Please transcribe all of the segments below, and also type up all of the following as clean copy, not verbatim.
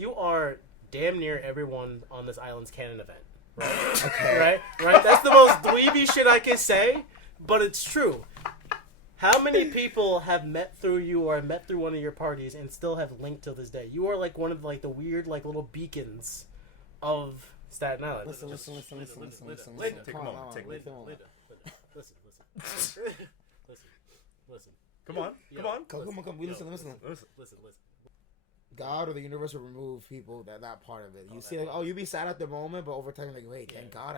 you are damn near everyone on this island's canon event. Right? Okay. Right? That's the most dweeby shit I can say, but it's true. How many people have met through you or met through one of your parties and still have linked till this day? You are like one of like the weird like little beacons of Staten Island. Listen. Take a moment. Listen. Come on. We listen. God or the universe will remove people that part of it. You see, like, you be sad at the moment, but over time, you're like, wait, thank God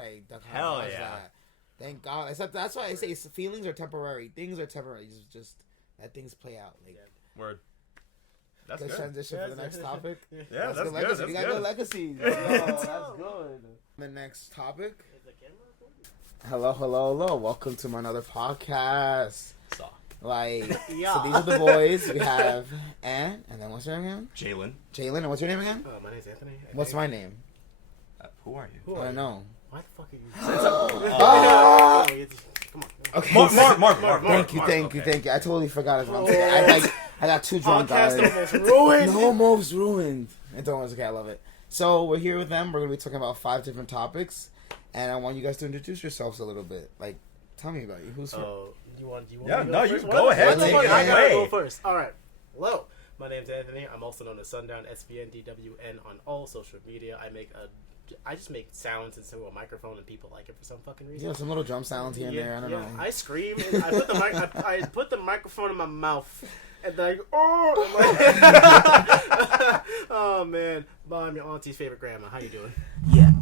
Hell yeah. that. Thank God. Except that's why I say feelings are temporary. Things are temporary. It's just that things play out. Like, word. That's good. Good. Transition for the next topic. Yeah, that's good. Legacy. We got good legacies. That's good. The next topic. Hello. Welcome to another podcast. Like, so these are the boys. We have Ann, and then what's your name again? Jalen, and what's your name again? My name's Anthony. What's my name? Who are you? I don't know. Why the fuck are you? Come on. Okay. Mark. Thank you. I totally forgot his name. I got too drunk, guys. Almost ruined. It's almost okay. I love it. So we're here with them. We're gonna be talking about 5 different topics, and I want you guys to introduce yourselves a little bit. Like, tell me about you. Who's first? You want you first? go ahead. I gotta away. go first. All right. Hello. My name's Anthony. I'm also known as Sundown, SVNDWN on all social media. I just make sounds into a microphone and people like it for some fucking reason. Yeah, some little drum sounds here and there. I don't know. I scream. And I put the microphone in my mouth. And then oh man, Bob, I'm your auntie's favorite grandma. How you doing? Yeah.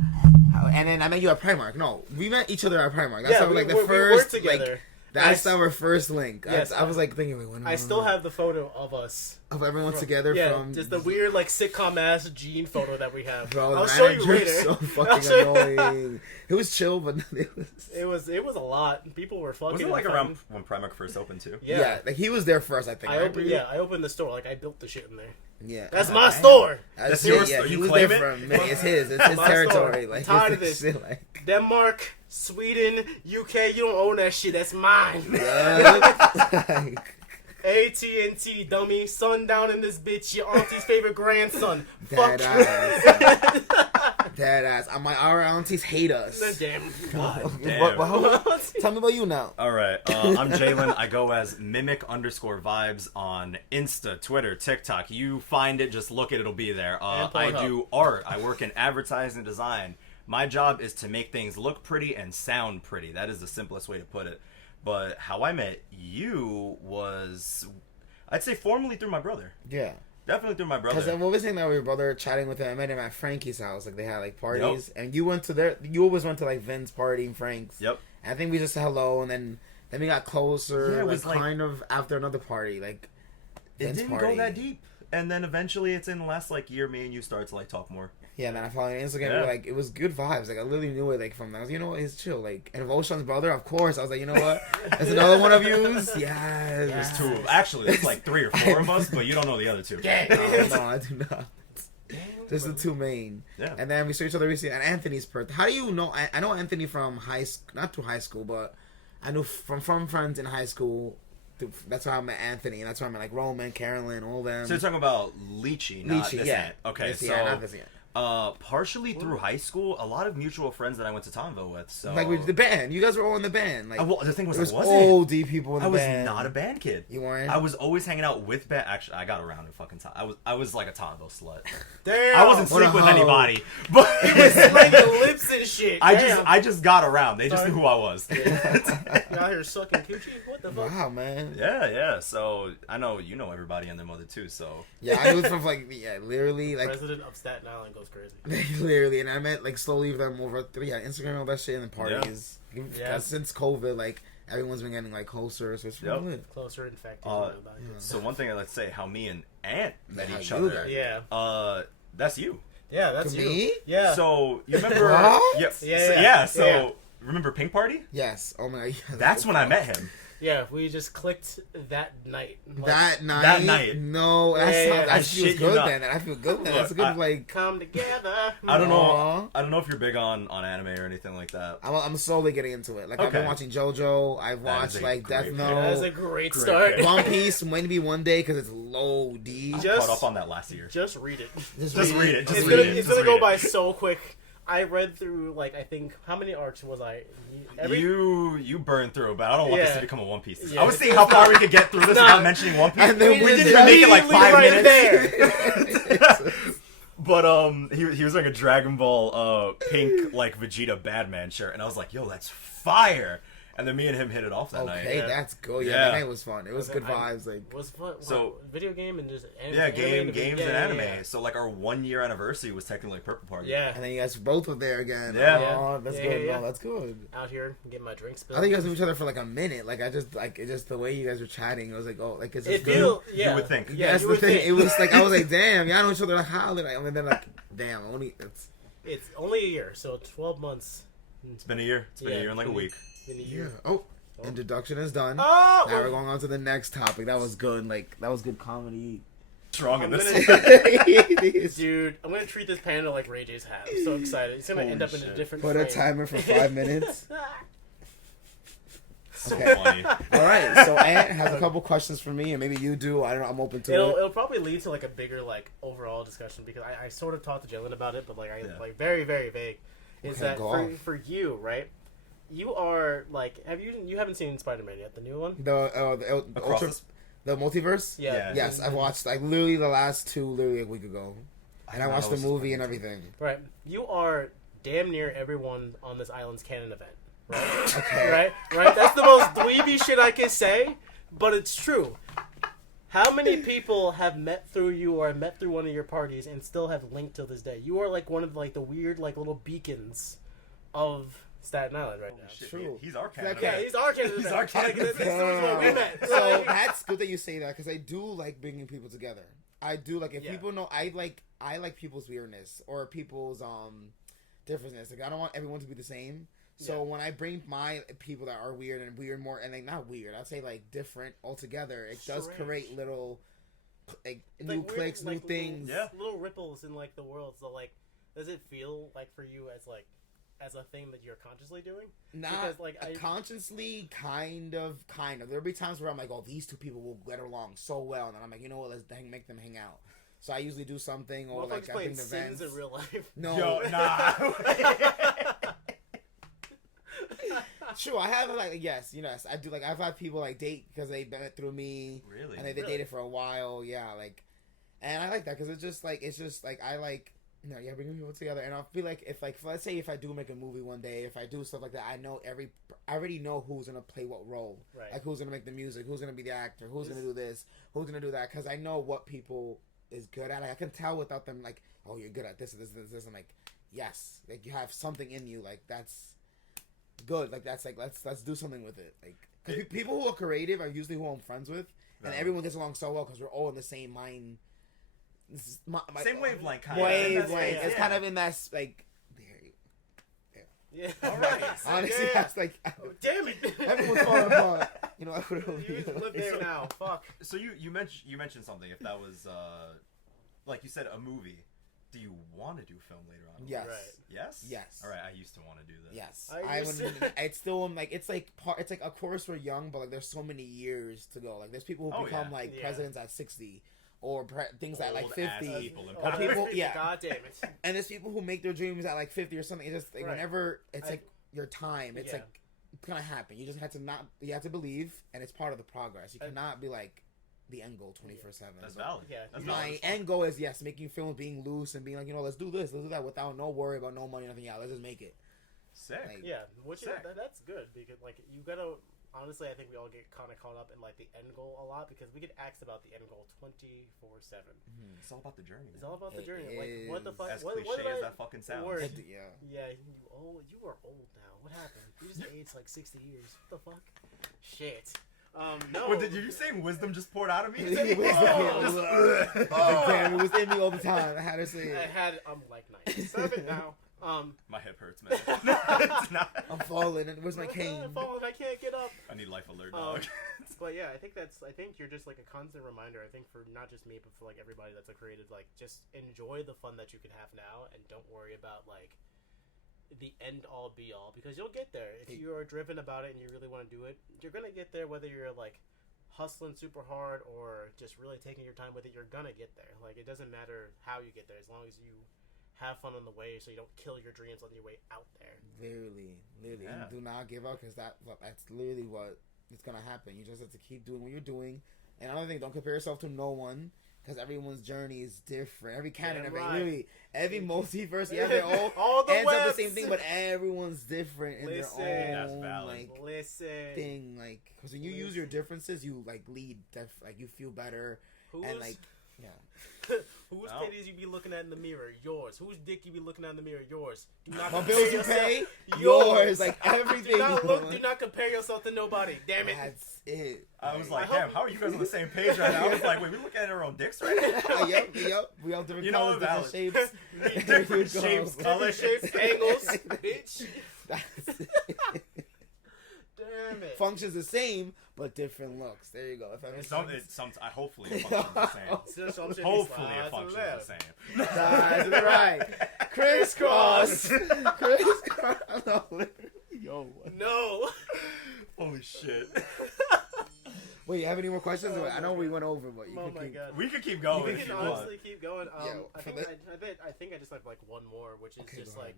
And then I met you at Primark. No, we met each other at Primark. That's how we worked together. That's our first link. Yes, I was like thinking, when I still have the photo of us. Of everyone together from... just the weird, like, sitcom-ass Gene photo that we have. Bro, I'll show you later. So fucking annoying. It was chill, but it was a lot. People were fucking... Was it like around when Primark first opened, too? Yeah, like, he was there first, I think. I opened the store. Like, I built the shit in there. Yeah. That's my store. That's your store. He You was claim there it? from... It's his territory. Like, I'm tired of this. Shit, like... Denmark, Sweden, UK, you don't own that shit. That's mine. Yeah. AT&T, dummy. Sundown in this bitch. Your auntie's favorite grandson. Dead ass. Dead ass. Our aunties hate us. Damn. God damn. Tell me about you now. All right. I'm Jalen. I go as mimic_vibes on Insta, Twitter, TikTok. You find it, just look it. It'll be there. I do art. I work in advertising design. My job is to make things look pretty and sound pretty. That is the simplest way to put it. But how I met you was, I'd say, formally through my brother. Yeah. Definitely through my brother. Because what was saying that with your brother chatting with him, I met him at Frankie's house. Like, they had, like, parties. Yep. And you always went to, like, Vin's party and Frank's. Yep. And I think we just said hello, and then we got closer. Yeah, it was like kind of after another party. Like, Vin's it didn't go that deep. And then eventually, it's in the last, like, year, me and you start to, like, talk more. Yeah, man, I followed on Instagram. Yeah. Like, it was good vibes. Like, I literally knew it, like, from... I was, you know what, it's chill. Like, and Volshan's brother, of course. I was like, you know what? There's another one of yous. Yes. There's 2 of them. Actually, there's like 3 or 4 of us, but you don't know the other 2. No, I do not. Just the 2 main. Yeah. And then we saw each other recently at Anthony's birthday. How do you know... I know Anthony from high school... Not through high school, but I knew from friends in high school... That's how I met Anthony, and that's why I met, like, Roman, Carolyn, all them. So you're talking about Lychee, not this yeah. Ant. Okay, this, so... Yeah, not this Ant. Partially through high school, a lot of mutual friends that I went to Tomville with. So like with the band, you guys were all in the band. Like well, the thing was, there was OD people in the band. I was not a band kid. You weren't. I was always hanging out with band. Actually, I got around in fucking time. I was like a Tomville slut. Damn. I wasn't sleep with anybody, but he was slinging lips and shit. I just got around. They just knew who I was. Yeah. You out here sucking coochie? What the fuck? Wow, man. Yeah. So I know you know everybody and their mother too. So yeah, I knew from literally like president of Staten Island goes crazy. Literally, and I met like slowly with them over Instagram and all that shit and parties. Yeah. Since COVID, like everyone's been getting like closer, so it's really good. Closer, in fact. So one thing I'd like to say, how me and Ant met each other. Yeah. That's you. Yeah, that's to you. Me? Yeah. So you remember? What? Yeah. So remember Pink Party? Yes. Oh my God. That's when I met him. Yeah, we just clicked that night. Like, that night. That night. No, Yeah, yeah, that shit feels you good not. then. I feel good then. Look, That's a good like. come together. I don't Aw. know. I don't know if you're big on anime or anything like that. I'm slowly getting into it. Like I've been Okay. watching JoJo. I've That is watched a like Death great Note. That is a great Great start. pick. One Piece, maybe one day because it's low D. I Just- caught up on that last year. Just read it. Just read it. Just It's read gonna, it. it's Just gonna go read by it. so quick. I read through like I think how many arcs was I? You burned through, but I don't want this Yeah. to become a One Piece. Yeah. I was seeing how far we could get through this Nah. without mentioning One Piece. And then we we didn't just even make it like immediately 5 right minutes. But he was wearing a Dragon Ball pink like Vegeta Badman shirt, and I was like, yo, that's fire. And then me and him hit it off that night. Okay, Yeah. that's good. Yeah, Yeah. that night was fun. It was Okay, good vibes. Like Was what? So- video game and just Yeah, anime games yeah, and yeah, anime. yeah. So like our 1 year anniversary was technically Purple Party. Yeah, and then you guys both were there again. Yeah. Oh, that's Yeah, good. yeah, No, yeah. that's good. out here getting my drinks spilled. I think you guys knew each other for like a minute. Like I just like it just the way you guys were chatting. It was like, oh, like it's just it good. feel yeah. You would think. Yeah, That's you the would thing. think. It was like I was like, damn, y'all know each other like how? Like, and then like, damn, only It's only a year, so 12 months. It's been a year. It's been Yeah, a year and like a week. In a yeah. year. Oh, introduction is done. Oh, Now we're going on to the next topic. That was good. Like that was good comedy. Strong in I'm this. gonna- dude, I'm gonna treat this panda like Ray J's hat. I'm so excited. It's gonna Holy end up in a shit. different. Put a frame. timer for 5 minutes. So Okay. funny. All right. So Ant has a couple questions for me, and maybe you do. I don't know. I'm open to it. It'll probably lead to like a bigger like overall discussion because I sort of talked to Jalen about it, but like I Yeah. like very vague. Is Okay, that go for, off. for you, right? You are like, have you haven't seen Spider-Man yet, the new one? The Across Ultra, this- the multiverse. Yeah. Yes, I've watched like literally the last two literally a week ago, and I know watched the this movie is and fucking everything. Right. You are damn near everyone on this island's canon event. Right? Okay. Right? That's the most dweeby shit I can say, but it's true. How many people have met through you or met through one of your parties and still have linked till this day? You are like one of like the weird like little beacons of Staten Island right now. Shit, True. He's our canon. Okay. Yeah, he's our canon. He's event. our canon Like, this is event. what we met. So Like, that's good that you say that because I do like bringing people together. I do like if Yeah. people know I like people's weirdness or people's differentness. Like I don't want everyone to be the same. So Yeah. when I bring my people that are weird and weird more and like not weird, I'd say like different altogether. It does Strange. create little like like new weird, clicks, like, new things. Yeah. little ripples in like the world. So like, does it feel like for you as a thing that you're consciously doing? Not Because, like, I- consciously, kind of. There'll be times where I'm like, oh, these two people will get along so well, and then I'm like, you know what, let's make them hang out. So I usually do something, or like I playing think Sims events. in real life. No, Yo, nah. true. I have like yes, I do. Like I've had people like date because they met through me, Really? and they Really? dated for a while. Yeah, like, and I like that because it's just like I like. Bringing people together, and I feel like if let's say if I do make a movie one day, if I do stuff like that, I already know who's gonna play what role, Right. like who's gonna make the music, who's gonna be the actor, who's gonna do this, who's gonna do that, because I know what people is good at. Like, I can tell without them, like, oh, you're good at this. I'm like, yes, like you have something in you, like that's good, like that's like let's do something with it, like because people who are creative are usually who I'm friends with, and everyone gets along so well because we're all in the same mind. Same wavelength, kind of. Wavelength. Yeah. It's kind of in that like. Yeah. All right. Honestly, Yeah. that's like Oh, damn it. everyone's falling apart. You know, I would You live there now. Fuck. So you mentioned something. If that was like you said, a movie. Do you want to do film later on? Yes. Right. Yes. Yes. All right. I used to want to do this. Yes. I used to- It's still like it's like of course we're young, but like there's so many years to go. Like there's people who Oh, become yeah. like Yeah. presidents at 60. Or things at like Old 50. ass people in Or power. people, yeah. God damn it. And there's people who make their dreams at like 50 or something. It's just like Right. whenever it's like your time, it's Yeah. like it's gonna happen. You just have to you have to believe, and it's part of the progress. You cannot be like the end goal 24/7. That's valid. Yeah. That's My valid. end goal is yes, making films, being loose, and being like, let's do this, let's do that, without no worry about no money, nothing. Yeah, let's just make it. Sick. Like, Yeah, which is, Sick. that's good because like you gotta honestly, I think we all get kind of caught up in like the end goal a lot because we get asked about the end goal 24/7. It's all about the journey. It's all about the It journey. Like what the fuck? As What cliche did as I- that fucking sounds. word? yeah. Yeah, you are old now. What happened? You just aged like 60 years. What the fuck? Shit. No. What, did you say wisdom just poured out of me? It was Just- Damn, it was in me all the time. I had to say I it. had I'm like 97 now. My hip hurts, man. It's not. I'm falling, and where's my cane? I'm falling. I can't get up. I need life alert, dog. But yeah, I think you're just like a constant reminder. I think for not just me, but for like everybody that's a creative, like just enjoy the fun that you can have now, and don't worry about like the end all be all, because you'll get there if you are driven about it and you really want to do it. You're gonna get there whether you're like hustling super hard or just really taking your time with it. You're gonna get there. Like it doesn't matter how you get there as long as you have fun on the way, so you don't kill your dreams on your way out there. Literally, yeah. Do not give up, because that's literally what it's gonna happen. You just have to keep doing what you're doing. And another thing, don't compare yourself to no one, because everyone's journey is different. Every canon, every multiverse, yeah, they all ends up the same thing, but everyone's different in their own like thing. Like, because when you use your differences, you like like you feel better. And like, yeah. Whose titties you be looking at in the mirror? Yours. Whose dick you be looking at in the mirror? Yours. Do not my bills you pay? Yours. Like everything. Do not compare yourself to nobody. Damn it. That's it. I was like, damn, how are you guys on the same page right now? I was like, wait, we looking at our own dicks right now? Yep. We all different colors, different shapes. Different shapes, colors, shapes, angles, bitch. That's it. Damn it. Functions the same, but different looks. There you go. If hopefully it functions the same. Hopefully it functions the same. Side to the right. Crisscross. Crisscross. Yo. No. Holy shit. Wait, you have any more questions? I know we went over, but you can keep. God. We could keep going. We can honestly keep going. Yeah, I think I just have like one more, which is just like,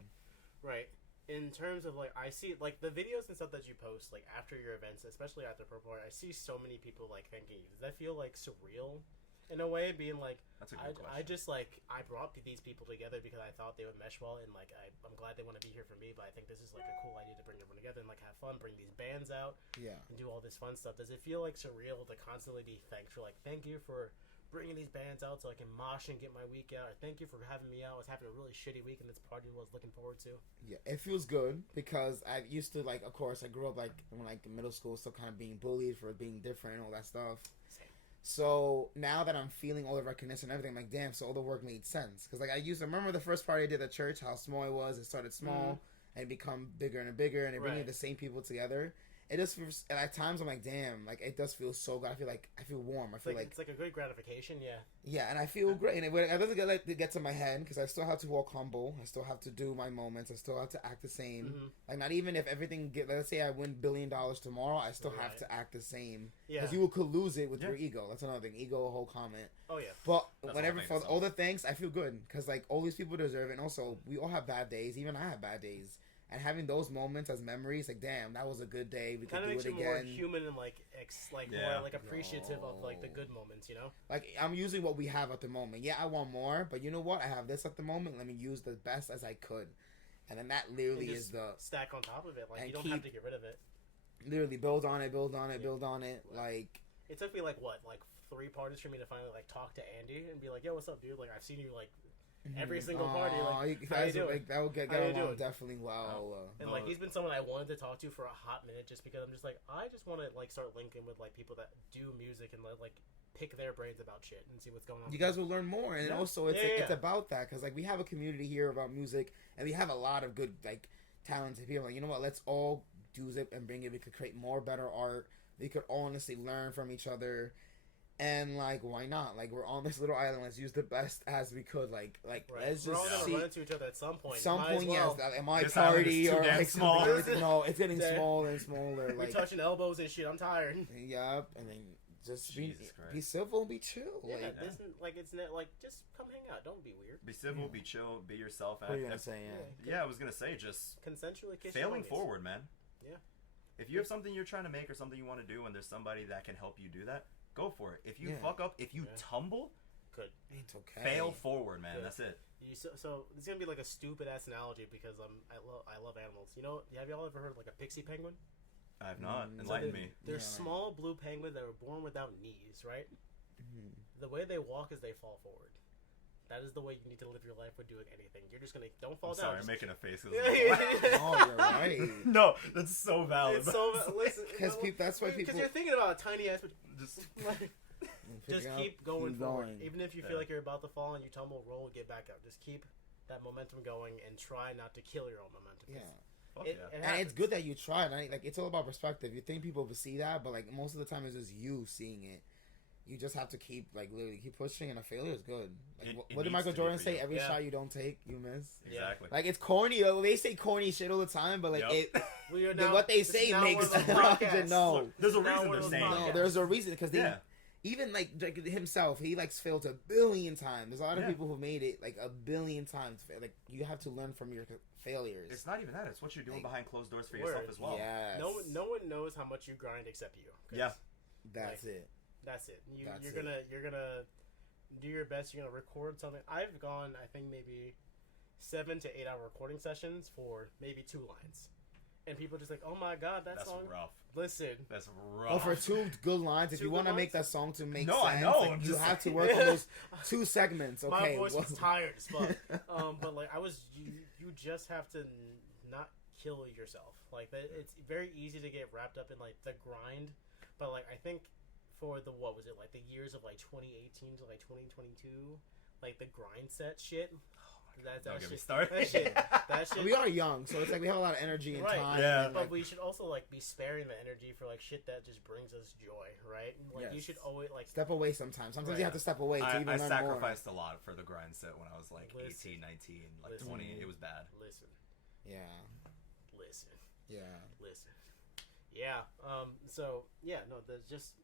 right. In terms of like, I see like the videos and stuff that you post like after your events, especially after Purple Heart, I see so many people like thanking you. Does that feel like surreal in a way, being like, that's a good question. I just like I brought these people together because I thought they would mesh well, and like I'm glad they want to be here for me, but I think this is like a cool idea to bring everyone together and like have fun, bring these bands out, and do all this fun stuff. Does it feel like surreal to constantly be thanked for like, thank you for bringing these bands out so I can mosh and get my week out, or thank you for having me out. I was having a really shitty week and this party I was looking forward to. Yeah, it feels good because I used to like, of course I grew up like when like in middle school, still kind of being bullied for being different and all that stuff. Same. So now that I'm feeling all the recognition and everything, I'm like, damn, so all the work made sense. Because like I remember the first party I did at church, how small it was. It started small and it become bigger and bigger, and it bringing the same people together. It just feels, and at times I'm like, damn, like it does feel so good. I feel warm. I feel like it's like a good gratification, yeah. Yeah, and I feel great. And it doesn't get to my head because I still have to walk humble. I still have to do my moments. I still have to act the same. Mm-hmm. Like not even if everything let's say I win $1 billion tomorrow, I still have to act the same. Yeah, because you could lose it with your ego. That's another thing. Ego, a whole comment. Oh yeah. But whenever for all the thanks, I feel good because like all these people deserve it. And also we all have bad days. Even I have bad days. And having those moments as memories, like, damn, that was a good day. We could do it again. Kind of makes you more human and, more, like, appreciative of, like, the good moments, you know? Like, I'm using what we have at the moment. Yeah, I want more, but you know what? I have this at the moment. Let me use the best as I could. And then that literally is the... stack on top of it. Like, you don't have to get rid of it. Literally, build on it, build on it, build on it. Like... It took me, like, 3 parties for me to finally, like, talk to Andy and be like, yo, what's up, dude? Like, I've seen you, like... Every single party, like, how you doing? Like, that would get along definitely well. And like, he's been someone I wanted to talk to for a hot minute, just because I'm just like, I just want to like start linking with like people that do music and like pick their brains about shit and see what's going on. You guys will learn more, and also it's about that because like we have a community here about music, and we have a lot of good like talented people. Like, you know what? Let's all do it and bring it. We could create more better art. We could honestly learn from each other. And like, why not? Like, we're on this little island. Let's use the best as we could. Like, let's we're just all gonna run into each other at some point. Yes. At my party or like small. No, it's getting smaller and smaller. Like, we're touching elbows and shit. I'm tired. Yep. And then just be civil and be chill. Yeah, it's not like just come hang out. Don't be weird. Be civil. Be chill. Be yourself. What are you gonna say? Yeah, I was gonna say just consensually kiss failing forward, man. Yeah. If you have something you're trying to make or something you want to do, and there's somebody that can help you do that, go for it. If you fuck up, if you tumble, it's okay. Fail forward, man. That's it. So it's gonna be like a stupid ass analogy because I love animals. You know, have y'all ever heard of like a pixie penguin? I have not. Enlighten me. They're small blue penguins that were born without knees, right? Mm-hmm. The way they walk is they fall forward. That is the way you need to live your life with doing anything. You're just gonna don't fall down. Sorry, I'm making a face. Oh, you're right. No, that's so valid. It's so listen, because that's why people. Because you're thinking about a tiny ass. Just keep going forward. Even if you feel like you're about to fall and you tumble, roll, get back up. Just keep that momentum going and try not to kill your own momentum. Yeah. And it's good that you try. And like, it's all about perspective. You think people will see that, but like most of the time it's just you seeing it. You just have to keep literally keep pushing, and a failure is good. Like, what did Michael Jordan say? Every shot you don't take, you miss. Exactly. Like, it's corny. They say corny shit all the time, but like what they say makes no. Look, there's a reason they're saying. No, there's a reason because they even like himself, he failed a billion times. There's a lot of people who made it like a billion times. Like, you have to learn from your failures. It's not even that. It's what you're doing behind closed doors for yourself as well. Yes. No one knows how much you grind except you. Yeah. That's it. That's it. You're gonna do your best. You're gonna record something. I've gone, I think, maybe 7 to 8 hour recording sessions for maybe 2 lines, and people are just like, "Oh my god, that's song." Rough. Listen, that's rough. Oh, for 2 good lines, if you want to make that song to make sense, I know. Like, you have to work on those 2 segments. Okay, my voice was tired as fuck. But like you just have to not kill yourself. Like that, it's very easy to get wrapped up in like the grind. But like I think for the the years of like 2018 to like 2022, like the grind set shit. Don't get me started. That shit. We are young, so it's like we have a lot of energy and time. Yeah. But we should also like be sparing the energy for like shit that just brings us joy, right? Like you should always like step away sometimes. Sometimes you have to step away to even learn more. I sacrificed a lot for the grind set when I was like 18, 19, like 20. It was bad. Listen. Yeah. Listen. Yeah. Listen. Yeah. So yeah, no, there's just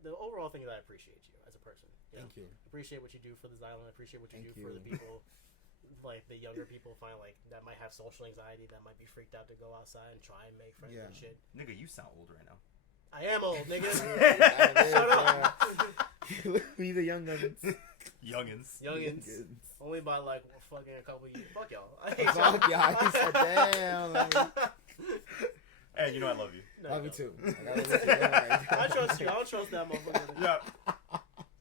the overall thing is I appreciate you as a person. Thank you. Appreciate what you do for this island. Appreciate what you do for the people, like the younger people find like that might have social anxiety, that might be freaked out to go outside and try and make friends and shit. Nigga, you sound old right now. I am old, nigga. Shut up. We the youngins. Youngins. Only by like fucking a couple years. Fuck y'all. Fuck y'all. He said, damn. Hey, you know I love you. Love you too. I trust you. I don't trust that motherfucker. Yeah.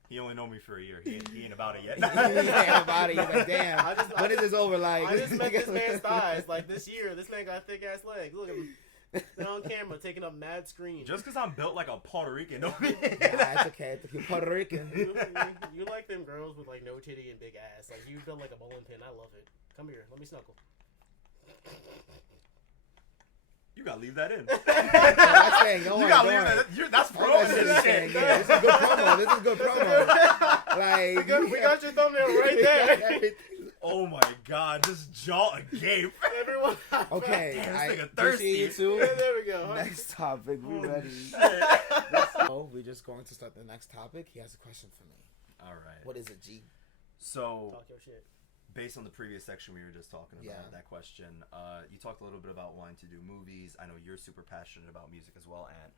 He only know me for a year. He ain't about it yet. He ain't about it. He's like, damn. When is this over? Like, I just met this man's thighs. Like this year, this man got thick ass legs. Look at him. They're on camera taking up mad screen. Just because I'm built like a Puerto Rican, don't mean that's okay. You're Puerto Rican. You like them girls with like no titty and big ass. Like you built like a bowling pin. I love it. Come here, let me snuggle. You gotta leave that in. That's saying, you gotta leave that. That's promo shit. Yeah, this is good promo. This is good promo. Like we got your thumbnail right there. Oh my god, this jaw agape. Everyone. Okay, damn, I this nigga thirsty. appreciate you too. Yeah, there we go. Next topic, we ready. So we're just going to start the next topic. He has a question for me. All right. What is it, G? So, talk your shit. Based on the previous section we were just talking about, that question, you talked a little bit about wanting to do movies. I know you're super passionate about music as well, and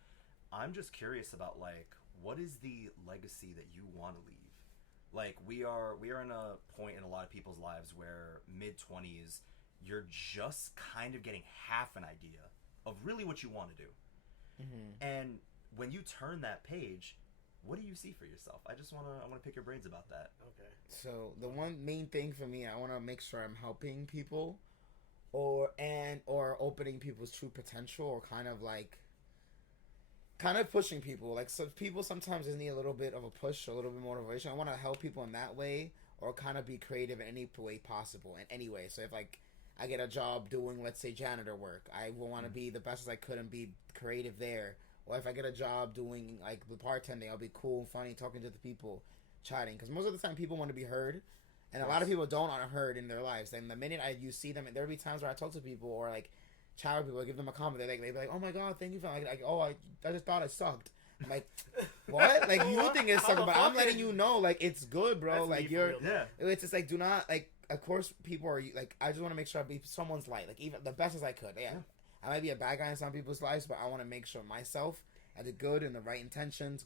I'm just curious about like, what is the legacy that you want to leave? Like we are in a point in a lot of people's lives where mid-20s, you're just kind of getting half an idea of really what you want to do. Mm-hmm. And when you turn that page, what do you see for yourself? I want to pick your brains about that. Okay. So the one main thing for me, I want to make sure I'm helping people, or opening people's true potential, or kind of pushing people. Like, so people sometimes just need a little bit of a push, a little bit more motivation. I want to help people in that way, or kind of be creative in any way possible, in any way. So if like I get a job doing, let's say, janitor work, I will want to be the best as I could and be creative there. Or if I get a job doing like the bartending, I'll be cool and funny, talking to the people, chatting. Because most of the time people want to be heard, and a lot of people don't want to heard in their lives. And the minute you see them, there'll be times where I talk to people or like chat with people, I give them a comment. They'll be like, "Oh my god, thank you for like oh I just thought it sucked." I'm like, what? Like you think it's sucking, but I'm letting you know like it's good, bro. That's like you're, it's just like do not like. Of course, people are like. I just want to make sure I be someone's light, like even the best as I could. Yeah. I might be a bad guy in some people's lives, but I want to make sure myself had the good and the right intentions,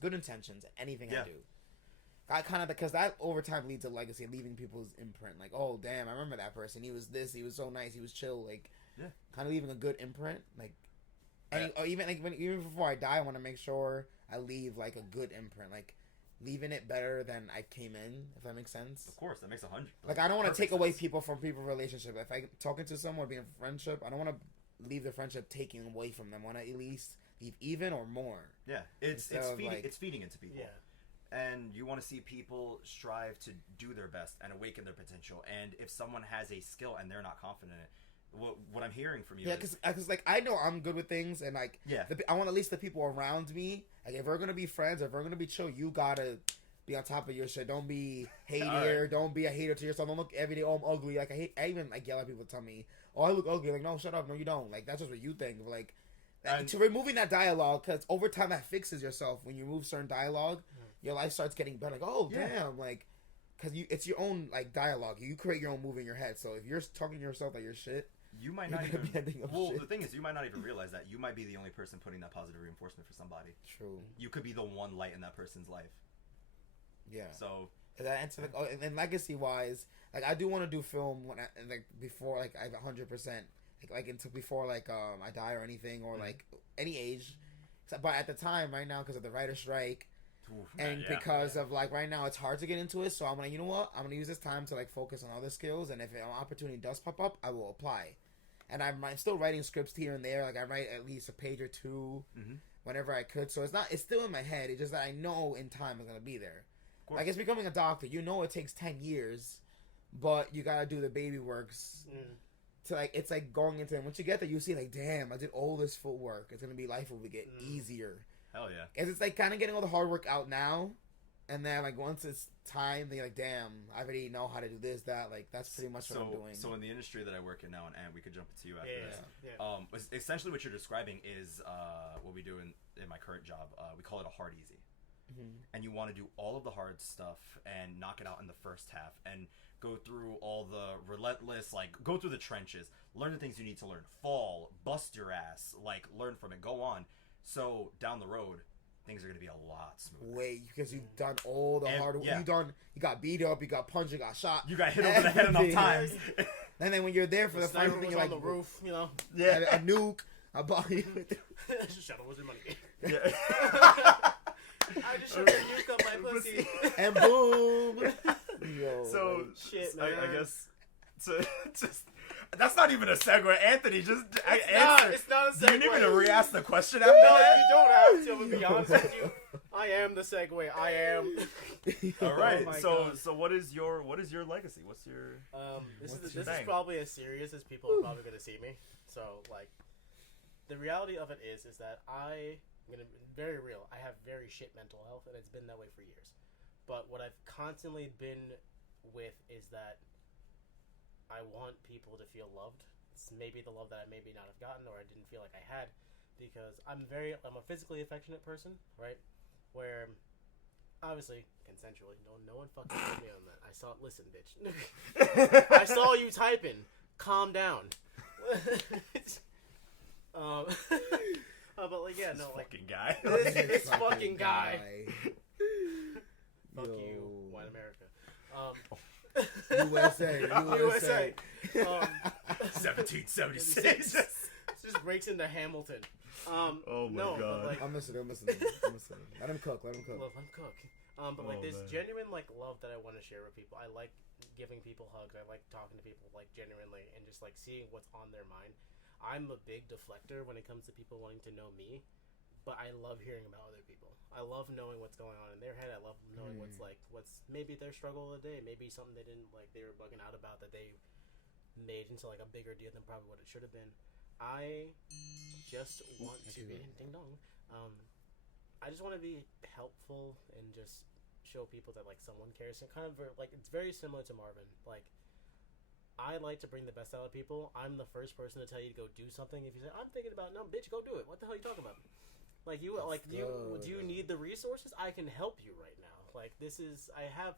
anything I do. I kind of, because that over time leads to legacy, leaving people's imprint. Like, oh damn, I remember that person. He was this. He was so nice. He was chill. Like, kind of leaving a good imprint. Like, or even like even before I die, I want to make sure I leave like a good imprint. Like, leaving it better than I came in. If that makes sense. Of course, that makes 100. Like, I don't want to take away people from people's relationship. If I'm talking to someone, being a friendship, I don't want to leave the friendship taking away from them. I want to at least leave even or more. Yeah, it's feeding into people. Yeah. and you want to see people strive to do their best and awaken their potential. And if someone has a skill and they're not confident in it, what I'm hearing from you is... because like, I know I'm good with things, and like, I want at least the people around me, like, if we're gonna be friends, if we're gonna be chill, you gotta be on top of your shit. Don't be hater. Don't be a hater to yourself. Don't look every day, oh, I'm ugly. Like, I even like yell at people tell me, oh, I look ugly. Like, no, shut up. No, you don't. Like, that's just what you think. Like, to removing that dialogue, because over time that fixes yourself. When you remove certain dialogue, your life starts getting better. Like, oh, damn. Like, because it's your own, like, dialogue. You create your own movie in your head. So if you're talking to yourself like you're shit, you might not even... Well, the thing is, you might not even realize that. You might be the only person putting that positive reinforcement for somebody. True. You could be the one light in that person's life. Yeah. So... and legacy wise, like, I do want to do film before like I have 100%, before I die or anything, or like any age. But at the time, right now, because of the writer strike, because of like right now, it's hard to get into it. So I'm like, you know what? I'm gonna use this time to like focus on other skills, and if an opportunity does pop up, I will apply. And I'm still writing scripts here and there. Like, I write at least a page or two whenever I could. So it's still in my head. It's just that I know in time it's gonna be there. Like, it's becoming a doctor. You know it takes 10 years, but you gotta do the baby works. To like, it's like going into it. Once you get there, you see like, damn, I did all this footwork. It's gonna be, life will get easier. Hell yeah. Because it's like kind of getting all the hard work out now, and then like once it's time, then you're like, damn, I already know how to do this, that. Like, that's pretty much what I'm doing. So in the industry that I work in now, and we could jump into you after this. Essentially what you're describing is what we do in my current job. We call it a hard easy. And you want to do all of the hard stuff and knock it out in the first half and go through all the relentless, like, go through the trenches, learn the things you need to learn, fall, bust your ass, like, learn from it, go on. So down the road, things are going to be a lot smoother. Wait, because you've done all the hard work. You got beat up, you got punched, you got shot. You got hit over the head enough times. And then when you're there for the final thing, you're like, on the roof, you know? A nuke, a body. Shut up, where's your money? I just showed a nuke on my pussy. And boom. Yo, so, shit, man. I guess, just that's not even a segue. Anthony, just answer. It's not a segue. Do you need me to re-ask the question after that? You don't have to. I'm gonna be honest with you. I am the segue. I am. All right. So what is your legacy? What's your this is probably as serious as people are probably gonna see me. So like, the reality of it is that I'm gonna be very real. I have very shit mental health, and it's been that way for years. But what I've constantly been with is that I want people to feel loved. It's maybe the love that I maybe not have gotten, or I didn't feel like I had, because I'm a physically affectionate person, right? Where, obviously, consensually. No one fucking told me on that. Listen, bitch. I saw you typing. Calm down. But like, yeah, no, like, fucking guy. This fucking guy. Fuck you, white America. USA. 1776. Just breaks into Hamilton. Oh my god. But like, I'm listening. Let him cook. Let him cook. But like, this genuine like love that I want to share with people. I like giving people hugs. I like talking to people like genuinely and just like seeing what's on their mind. I'm a big deflector when it comes to people wanting to know me, but I love hearing about other people. I love knowing what's going on in their head. I love knowing what's maybe their struggle of the day, maybe something they didn't like, they were bugging out about that they made into like a bigger deal than probably what it should have been. I just want to be ding dong. I just want to be helpful and just show people that like someone cares. And kind of like, it's very similar to Marvin. Like, I like to bring the best out of people. I'm the first person to tell you to go do something. If you say, I'm thinking about, no, bitch, go do it. What the hell are you talking about? Like, do you need the resources? I can help you right now. Like, I have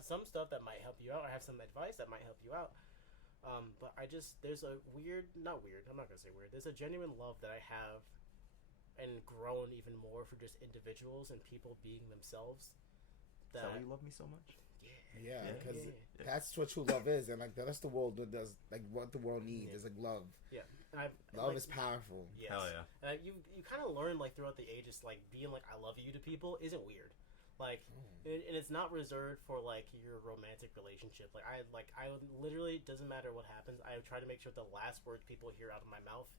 some stuff that might help you out. I have some advice that might help you out. But there's a I'm not going to say weird. There's a genuine love that I have and grown even more for just individuals and people being themselves. Is that why you love me so much? Yeah, because that's what true love is, and like that's the world does. Like what the world needs is like love. Yeah, love is powerful. Yes. Hell yeah. You kind of learn like throughout the ages, like being like I love you to people isn't weird. Like, and it's not reserved for like your romantic relationship. Like I literally doesn't matter what happens. I try to make sure the last words people hear out of my mouth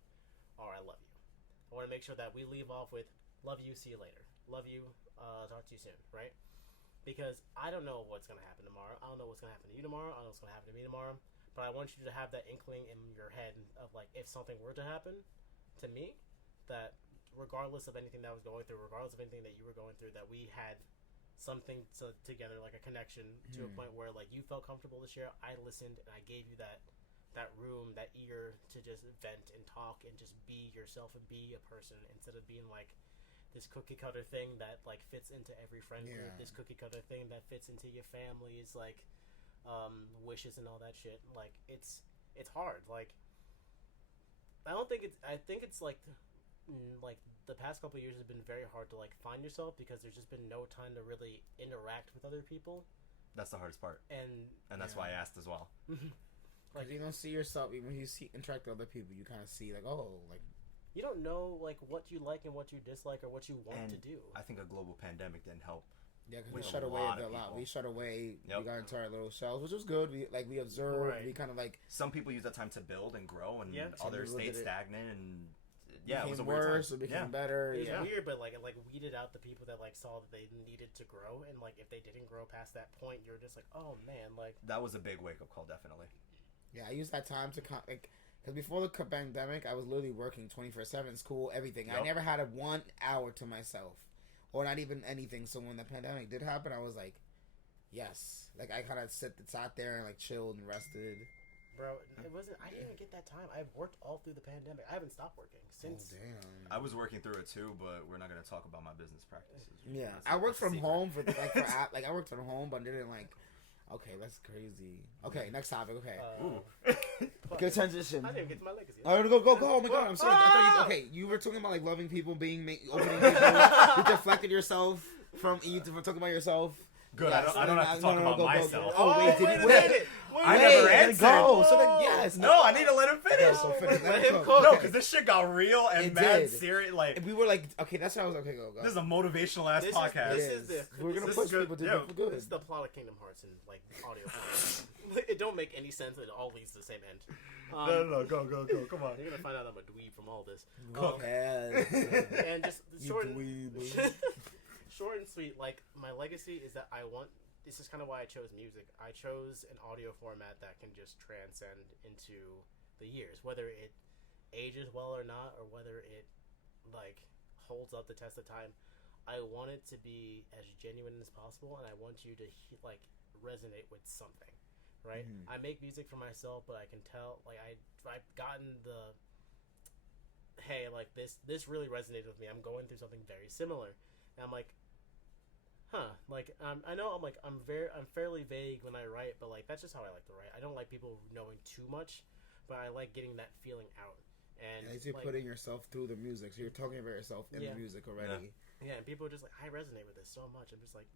are I love you. I want to make sure that we leave off with love you, see you later. Love you, talk to you soon, right? because I don't know what's gonna happen tomorrow. I don't know what's gonna happen to you tomorrow. I don't know what's gonna happen to me tomorrow. But I want you to have that inkling in your head of like, if something were to happen to me, that regardless of anything that I was going through, regardless of anything that you were going through, that we had something together, like a connection to a point where like you felt comfortable to share. I listened and I gave you that room, that ear to just vent and talk and just be yourself and be a person instead of being like this cookie cutter thing that like fits into every friend group, this cookie cutter thing that fits into your family's like wishes and all that shit. Like it's hard. Like I think it's like the past couple of years have been very hard to like find yourself because there's just been no time to really interact with other people. That's the hardest part, and that's why I asked as well. Like you don't see yourself even when you interact with other people. You kind of see like, oh, like you don't know like what you like and what you dislike or what you want to do. I think a global pandemic didn't help. Yeah, because we shut away a lot. We shut away. Yep. We got into our little shells, which was good. We observed. Right. We kind of like some people use that time to build and grow, and others stayed stagnant and. Yeah, it was a worse. It became better. It was weird, but like weeded out the people that like saw that they needed to grow, and like if they didn't grow past that point, you're just like, oh man, like that was a big wake up call, definitely. Yeah, I used that time to like because before the pandemic, I was literally working 24/7, school, everything. Yep. I never had a 1 hour to myself, or not even anything. So when the pandemic did happen, I was like, yes, like I kind of sat there and like chilled and rested. Bro, it wasn't. I didn't even get that time. I've worked all through the pandemic. I haven't stopped working since. Oh, damn. I was working through it too, but we're not going to talk about my business practices. Yeah, I worked from home I worked from home, but didn't like. Okay, that's crazy. Okay, next topic. Okay, good transition. I didn't get to my legacy. Oh, go! Oh my god, I'm sorry. Okay, you were talking about like loving people, opening people. You deflected yourself from talking about yourself. Good. Yes. I don't have to talk about myself. Oh, wait, did you wait? I never answered. Go. So then, yes. No, I need to let him finish. Let him cook. No, because this shit got real and mad serious. Like we were like, okay, that's how I was. Okay, go. This is a motivational ass podcast. We're gonna push people to do good. This is the plot of Kingdom Hearts and like audio. It don't make any sense. It all leads to the same end. No, go. Come on. You're gonna find out I'm a dweeb from all this. Cook. And just short and sweet. Like my legacy is that I want. This is kind of why I chose music. I chose an audio format that can just transcend into the years, whether it ages well or not, or whether it like holds up the test of time. I want it to be as genuine as possible, and I want you to like resonate with something, right? Mm-hmm. I make music for myself, but I can tell like I've gotten the hey, like this really resonated with me. I'm going through something very similar, and I'm like. Like I know I'm fairly vague when I write, but like that's just how I like to write. I don't like people knowing too much, but I like getting that feeling out. And as you're putting yourself through the music, so you're talking about yourself in the music already. Yeah, and people are just like, I resonate with this so much. I'm just like,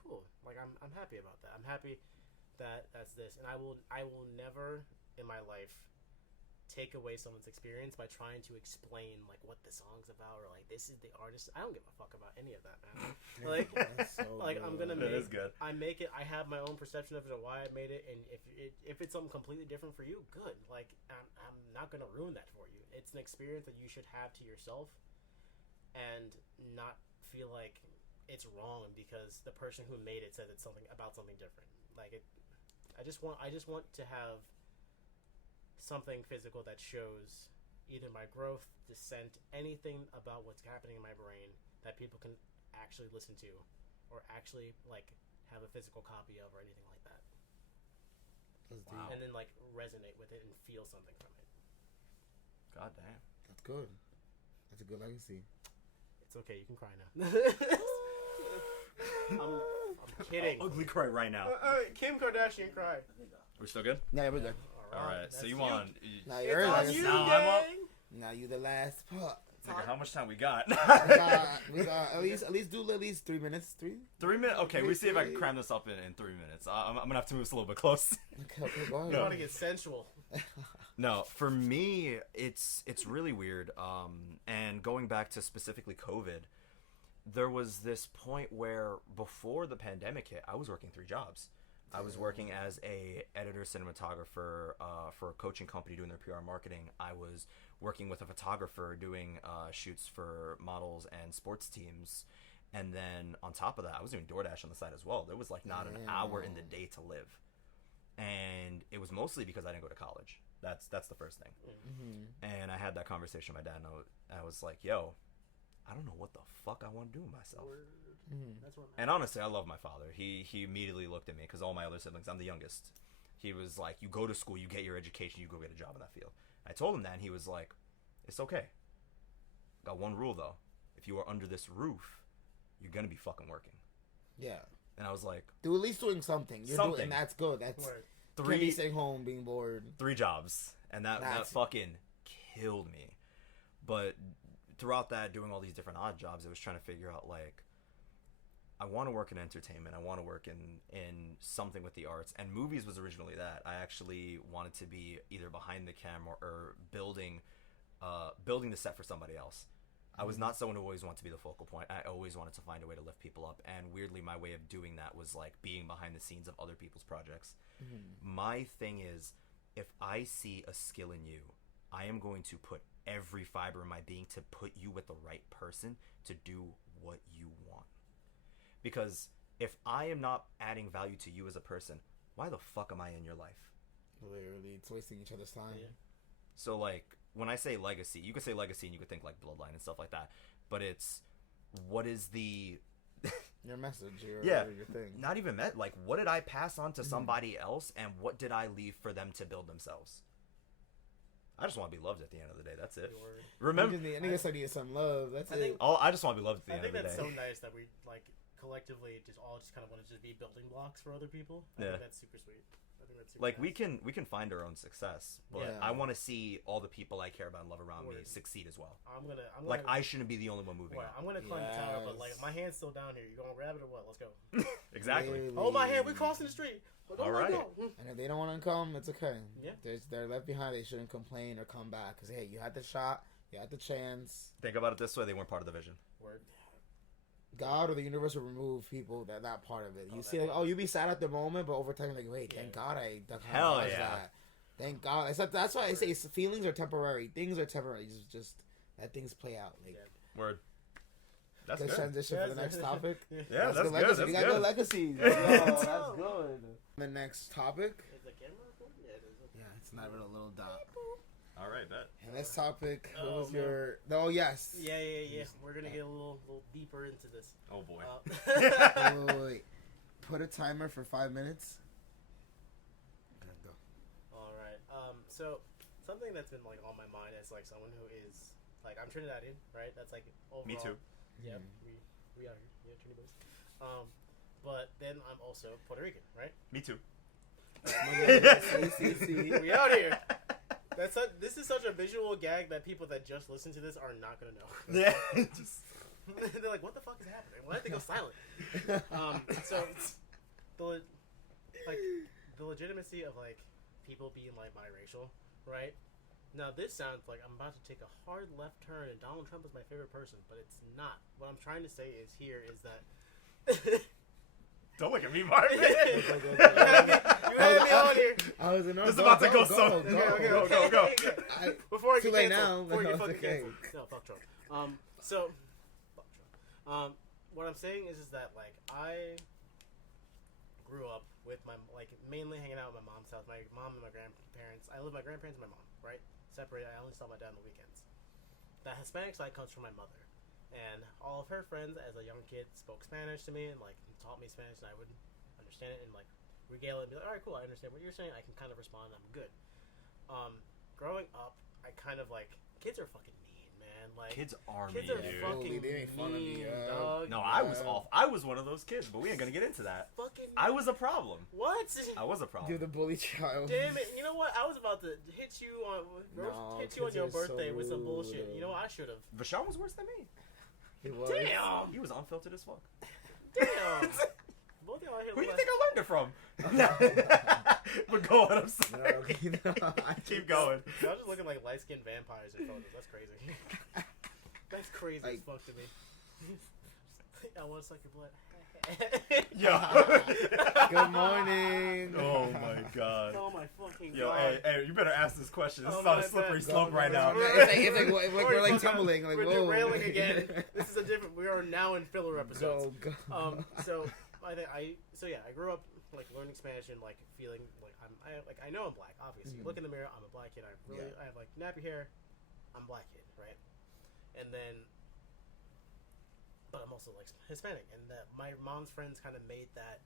cool. Like I'm happy about that. I'm happy that that's this, and I will never in my life take away someone's experience by trying to explain like what the song's about or like this is the artist. I don't give a fuck about any of that, man. Like, like I'm gonna make. It is good. I make it. I have my own perception of it and why I made it. And if it's something completely different for you, good. Like I'm not gonna ruin that for you. It's an experience that you should have to yourself, and not feel like it's wrong because the person who made it said it's something about something different. Like it. I just want to have something physical that shows either my growth, descent, anything about what's happening in my brain that people can actually listen to or actually like have a physical copy of or anything like that. Wow. And then like resonate with it and feel something from it. God damn. That's good. That's a good legacy. It's okay, you can cry now. I'm kidding. Ugly cry right now. Kim Kardashian cry. We're still good? Yeah, we're good. All right, so you want? Now you're on you, gang. Now you the last part. Nigga, how much time we got? we got at least 3 minutes. 3 minutes. Okay, we see if I can cram this up in 3 minutes. I'm gonna have to move this a little bit close. Okay, go ahead. I want to get sensual. No, for me, it's really weird. And going back to specifically COVID, there was this point where before the pandemic hit, I was working 3 jobs. I was working as a editor, cinematographer for a coaching company doing their PR marketing. I was working with a photographer doing shoots for models and sports teams. And then on top of that, I was doing DoorDash on the side as well. There was like not an hour in the day to live. And it was mostly because I didn't go to college. That's the first thing. And I had that conversation with my dad, and I was like, yo, I don't know what the fuck I want to do with myself. And honestly, I love my father. He immediately looked at me, because all my other siblings, I'm the youngest. He was like, you go to school, you get your education, you go get a job in that field. I told him that, and he was like, it's okay. Got one rule, though. If you are under this roof, you're going to be fucking working. Yeah. And I was like, at least doing something. You're something. doing, that's good. That's Word. can't be staying home being bored. 3 jobs. And that fucking killed me. But throughout that, doing all these different odd jobs, I was trying to figure out, like, I want to work in entertainment. I want to work in something with the arts. And movies was originally that. I actually wanted to be either behind the camera or building the set for somebody else. I was not someone who always wanted to be the focal point. I always wanted to find a way to lift people up. And weirdly, my way of doing that was like being behind the scenes of other people's projects. My thing is, if I see a skill in you, I am going to put every fiber in my being to put you with the right person to do what you want. Because if I am not adding value to you as a person, why the fuck am I in your life? Literally, it's wasting each other's time. So, like, when I say legacy, you could say legacy and you could think, like, bloodline and stuff like that. But it's, what is the... your message, your thing. Not even like, what did I pass on to somebody else, and what did I leave for them to build themselves? I just want to be loved at the end of the day. That's it. Remember, I think I need some love. That's it. I just want to be loved at the end of the day. I think that's so nice that we, like, collectively just kind of want to just be building blocks for other people. I think that's super sweet. I think that's super like, nice. we can find our own success, but I want to see all the people I care about and love around me succeed as well. I'm gonna like, I shouldn't be the only one moving up. I'm gonna climb the tower, but like, my hand's still down here. You gonna grab it or what? Let's go. Exactly. Really? Hold my hand. We're crossing the street. All right. And if they don't want to come, it's okay. Yeah. They're left behind. They shouldn't complain or come back. Because, hey, you had the shot. You had the chance. Think about it this way. They weren't part of the vision. Word. God or the universe will remove people that part of it. You see, like, you be sad at the moment, but over time, like, wait, thank God I Hell yeah. that. Thank God. That's why I say feelings are temporary. Things are temporary. Just let things play out. Like, Word. That's good. Good. Transition for the next topic. Yeah, that's good. Legacy. We got good legacies. That's good. The next topic. Is the camera recording? Yeah, it is. Yeah, it's not even a little dot. All right, bet. And this topic was man. your... Oh, yes. Yeah. We're going to get a little deeper into this. Oh, boy. Wait. Put a timer for 5 minutes. And go. All right. So, something that's been, like, on my mind as, like, someone who is... Like, I'm Trinidadian, right? That's, like, overall... Me too. Yeah, we are here. Yeah, Trinity boys. But then I'm also Puerto Rican, right? Me too. We out here. This is such a visual gag that people that just listen to this are not gonna know. Yeah. They're like, "What the fuck is happening? Why did they go silent?" So the legitimacy of like people being like biracial, right? Now this sounds like I'm about to take a hard left turn and Donald Trump is my favorite person, but it's not. What I'm trying to say is that. Don't look at me, Marvin. You had me on here. I was in This is about to go so. Go. Before I Too get late canceled. now. Before I get No, fucking it's okay. canceled. No, fuck Trump. So, fuck Trump. What I'm saying is that like I grew up with my mainly hanging out with my mom's house, my mom and my grandparents. I live with my grandparents and my mom, right? Separated. I only saw my dad on the weekends. The Hispanic side comes from my mother. And all of her friends, as a young kid, spoke Spanish to me and like taught me Spanish, and I would understand it and like regale it and be like, "All right, cool, I understand what you're saying. I can kind of respond. I'm good." Growing up, I kind of like kids are fucking mean, man. Like kids are kids mean, are dude. fucking They make fun of me, mean, dog. No, I was off. I was one of those kids, but we ain't gonna get into that. Fucking. I was a problem. What? I was a problem. You're the bully child. Damn it! You know what? I was about to hit you on your birthday with some bullshit. You know what? I should have. Vashon was worse than me. He was. Damn. He was unfiltered as fuck. Damn. Both y'all here. Who do you think I learned it from? But go on, I'm sorry. Keep going. Y'all just looking like light-skinned vampires in photos. That's crazy. That's crazy as fuck to me. I want to suck your blood. Yo. Good morning. Oh my god. Oh my fucking Yo, god. hey, you better ask this question. This Oh is on my a slippery bad. slope right now. It's like we're like tumbling. Like, We're whoa. derailing again. This is a different. We are now in filler episodes. Go. So I grew up like learning Spanish and like feeling like I know I'm black. Obviously, look in the mirror. I'm a black kid. I have like nappy hair. I'm a black kid, right? And then, but I'm also like Hispanic, and my mom's friends kind of made that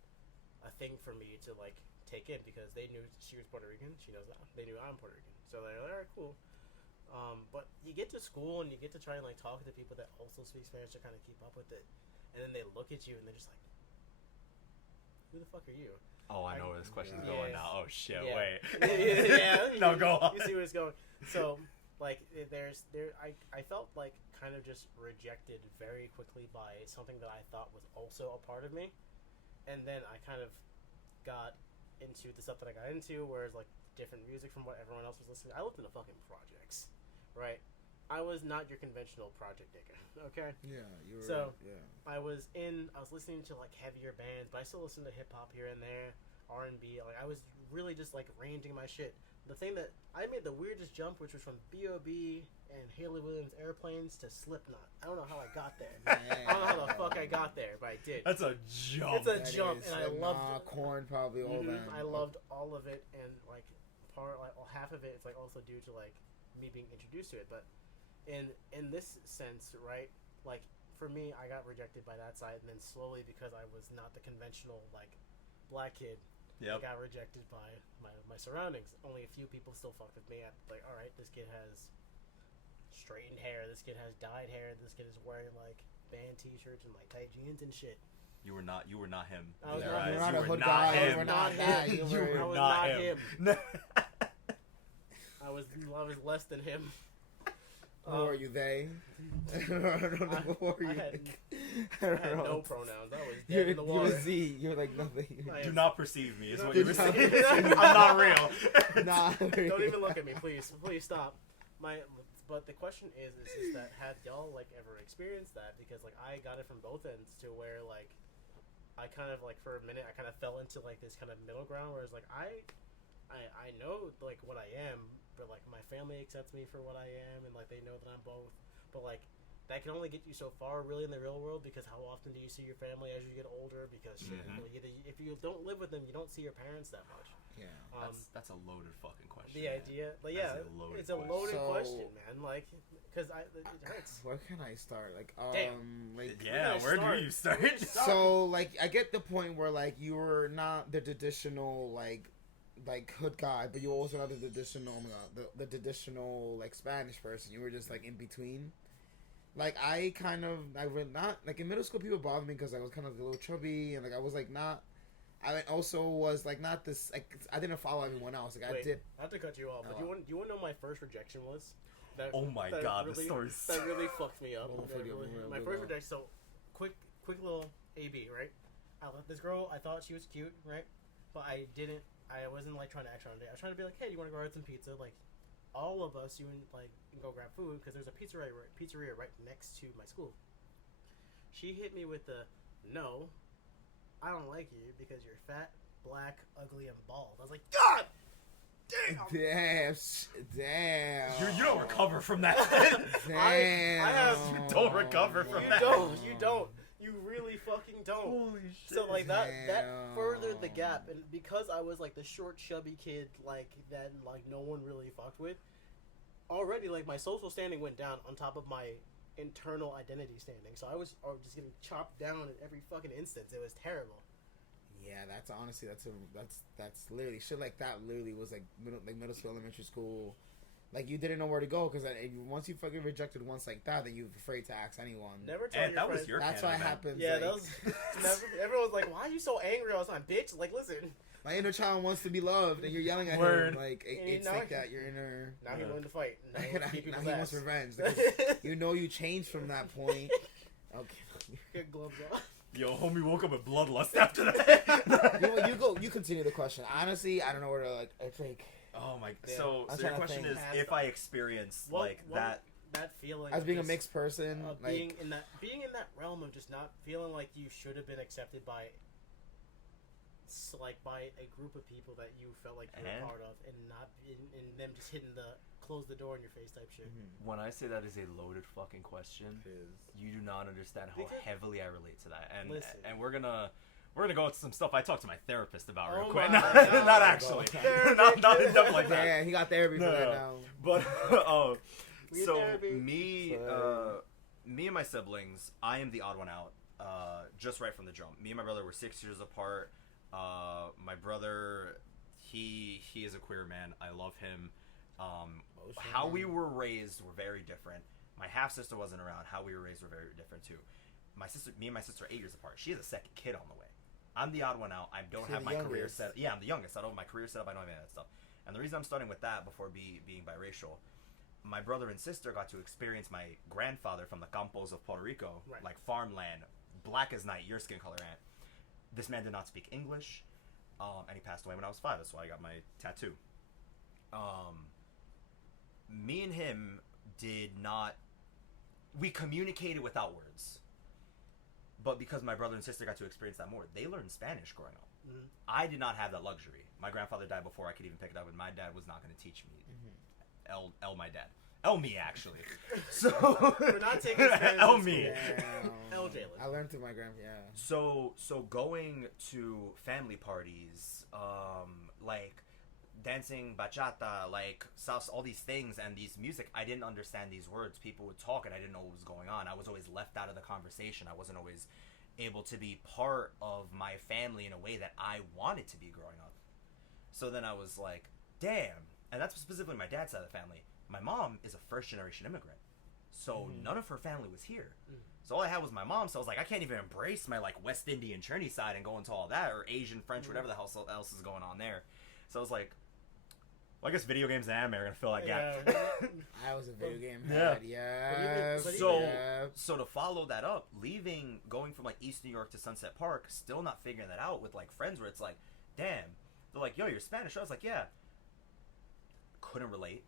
a thing for me to like take in because they knew she was Puerto Rican. She knows that. They knew I'm Puerto Rican, so they're like, all right, cool. But you get to school and you get to try and like talk to people that also speak Spanish to kind of keep up with it, and then they look at you and they're just like, "Who the fuck are you?" Oh, I know where this question's going now. Oh shit! Yeah. Wait. Yeah. No, go on. You see where it's going. So, like, I felt like kind of just rejected very quickly by something that I thought was also a part of me, and then I kind of got into the stuff that I got into, whereas like different music from what everyone else was listening to. I lived in the fucking projects, right? I was not your conventional project nigga, okay? Yeah, you were. So, yeah. I was listening to like heavier bands, but I still listened to hip hop here and there, R&B. Like I was really just like ranging my shit. The thing that I made the weirdest jump, which was from B.O.B. and Haley Williams Airplanes to Slipknot. I don't know how I got there. I don't know how the fuck I got there, but I did. That's a jump. It's a That jump, is, and I loved it. Corn probably all that. I loved all of it, and like half of it is like also due to like me being introduced to it. But in this sense, right? Like for me, I got rejected by that side, and then slowly because I was not the conventional like black kid. Yep. I got rejected by my surroundings. Only a few people still fucked with me. Like, all right, this kid has straightened hair. This kid has dyed hair. This kid is wearing like band T-shirts and like tight jeans and shit. You were not him. I was You not were him. not You a were hood not guy. him. You were not that. You You were were I was not not him. I I was less than him. Who are you? They? I don't know. Who are you? I had no pronouns. I was dead in the water. You're Z. You're like nothing. I Do am- not perceive me. Is You what know- you were saying. I'm not real. Nah. Don't even look at me, please. Please stop. But the question is that have y'all like ever experienced that? Because like I got it from both ends to where like I kind of like for a minute I kind of fell into like this kind of middle ground where it's like I know like what I am, but like my family accepts me for what I am, and like they know that I'm both. But like that can only get you so far, really, in the real world. Because how often do you see your family as you get older? Because shit, if you don't live with them, you don't see your parents that much. Yeah. That's a loaded fucking question. The idea, like, yeah, it's a loaded question, man. Like, because it hurts. Where can I start? Like, Damn. like, Yeah, where do you start? so like, I get the point where like you were not the traditional like hood guy, but you were also not the traditional, the traditional like Spanish person. You were just like in between. Like I would not like in middle school. People bothered me because I was kind of a little chubby, and like I was like not. I also was like not this. Like I didn't follow everyone else. Like Wait, I did. I have to cut you off. But you want to know my first rejection was? Oh my god, the story's that really fucked me up. My real first low. rejection. So quick little AB, right? I left this girl. I thought she was cute, right? But I didn't. I wasn't like trying to act on it. I was trying to be like, hey, you want to go grab some pizza? Like, all of us, you and like can go grab food because there's a pizzeria right next to my school. She hit me with the no. I don't like you because you're fat, black, ugly, and bald. I was like, God damn! Damn. You don't recover from that. Damn. I have. You don't recover from You that. don't. You really fucking don't. Holy shit. So like that Damn. furthered the gap, and because I was like the short, chubby kid, like that, like no one really fucked with. Already, like my social standing went down on top of my internal identity standing. So I was just getting chopped down at every fucking instance. It was terrible. Yeah, that's honestly that's literally shit like that. Literally was like middle school, elementary school. Like you didn't know where to go because once you fucking rejected once like that, then you're afraid to ask anyone. Never tell your that friends. was your That's canon, what man. happens. Yeah, like, that was. Everyone's like, "Why are you so angry all the time, bitch?" Like, listen. my inner child wants to be loved, and you're yelling at Word. him. Like it's now like that. Your inner. Now he wanted to fight. Now he wants to beat Now people's he ass. wants revenge. Because you know you changed from that point. Okay. Get gloves on. Yo, homie woke up with bloodlust after that. You continue the question. Honestly, I don't know where to like. It's like Oh my! Yeah. So I'm your trying to question think. is if I experience like that. that feeling as being a just, mixed person, like being in that realm of just not feeling like you should have been accepted by a group of people that you felt like you were part of, and not and them just hitting the close the door in your face type shit. When I say that is a loaded fucking question, you do not understand how heavily I relate to that. And we're gonna go into some stuff I talked to my therapist about real quick. Not actually, not in depth like that. Yeah, he got therapy for that now. But so me and my siblings, I am the odd one out. Just right from the jump. Me and my brother were 6 years apart. My brother, he is a queer man. I love him. How we were raised were very different. My half sister wasn't around. How we were raised were very different too. Me and my sister are 8 years apart. She has a second kid on the way. I'm the odd one out. I don't have my career set. Yeah, I'm the youngest. I don't have my career set up. I don't have any of that stuff. And the reason I'm starting with that before being biracial, my brother and sister got to experience my grandfather from the campos of Puerto Rico, like farmland, black as night, your skin color, aunt. This man did not speak English, and he passed away when I was 5. That's why I got my tattoo. Me and him we communicated without words. But because my brother and sister got to experience that more, they learned Spanish growing up. Mm-hmm. I did not have that luxury. My grandfather died before I could even pick it up, and my dad was not going to teach me. Mm-hmm. My dad. Me, actually. So we're not taking Spanish. Me. Jalen. I learned through my grandpa. Yeah. So going to family parties, like dancing bachata, like salsa, all these things and these music, I didn't understand these words. People would talk and I didn't know what was going on. I was always left out of the conversation. I wasn't always able to be part of my family in a way that I wanted to be growing up. So then I was like, damn. And that's specifically my dad's side of the family. My mom is a first-generation immigrant, so none of her family was here. So all I had was my mom, so I was like, I can't even embrace my, like, West Indian Trini side and go into all that, or Asian, French, whatever the hell else is going on there. So I was like, well, I guess video games and anime are going to fill that gap. I was a video game head, So to follow that up, going from, like, East New York to Sunset Park, still not figuring that out with, like, friends where it's like, damn, they're like, yo, you're Spanish? I was like, yeah. Couldn't relate.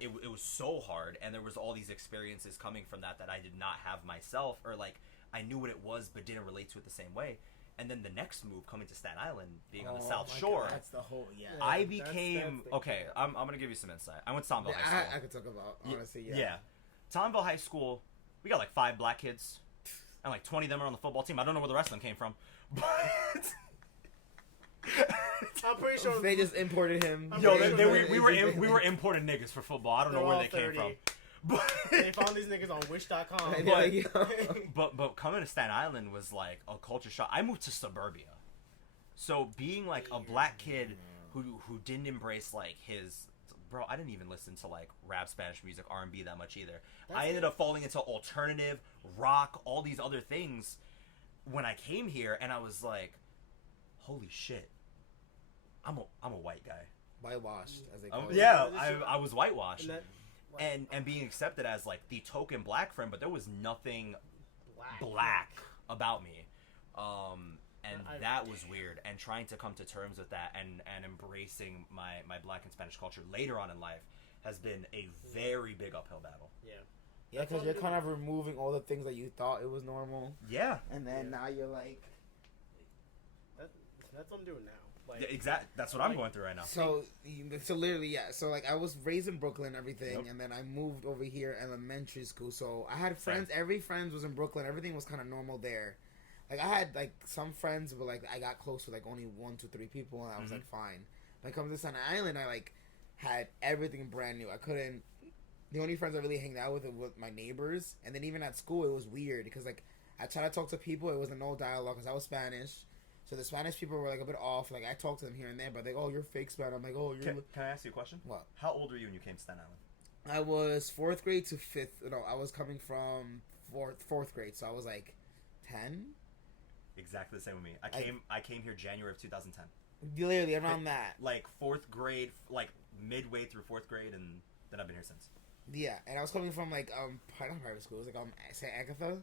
It was so hard, and there was all these experiences coming from that I did not have myself, or like I knew what it was but didn't relate to it the same way. And then the next move, coming to Staten Island, being on the South Shore, God, that's the whole I became okay. I'm gonna give you some insight. I went to Tomball High School. I could talk about honestly. Yeah, Tomball High School. We got like 5 black kids, and like 20 of them are on the football team. I don't know where the rest of them came from, but. I'm pretty sure they just imported him. We were imported niggas for football. I don't know where they came from. But they found these niggas on Wish.com. But coming to Staten Island was like a culture shock. I moved to suburbia, so being like a black kid who didn't embrace like I didn't even listen to like rap Spanish music, R&B that much either. I ended up falling into alternative rock, all these other things when I came here, and I was like, holy shit. I'm a white guy. Whitewashed, as they call it. Yeah, I was whitewashed. And being accepted as like the token black friend, but there was nothing black about me. And that was weird. And trying to come to terms with that and embracing my black and Spanish culture later on in life has been a very big uphill battle. Yeah. Yeah, because you're kind of removing all the things that you thought it was normal. Yeah. And then now you're like... That's what I'm doing now. Like, yeah, exactly. That's what I'm going through right now. So literally, yeah. So like, I was raised in Brooklyn, and everything, and then I moved over here, elementary school. So I had friends. Every friend was in Brooklyn. Everything was kind of normal there. Like I had like some friends, but like I got close with like only 1, 2, 3 people, and I was like fine. When it comes to Staten Island, I like had everything brand new. I couldn't. The only friends I really hanged out with were my neighbors, and then even at school, it was weird because like I tried to talk to people, it was no dialogue because I was Spanish. So the Spanish people were like a bit off. Like I talked to them here and there, but they go, "Oh, you're fake Spanish." I'm like, "Oh, you're." Can I ask you a question? What? How old were you when you came to Staten Island? I was 4th grade to 5th. No, I was coming from 4th grade, so I was like 10. Exactly the same with me. I came here January of 2010. Literally around that. Like 4th grade, like midway through 4th grade, and then I've been here since. Yeah, and I was coming from like private school. It was like St. Agatha.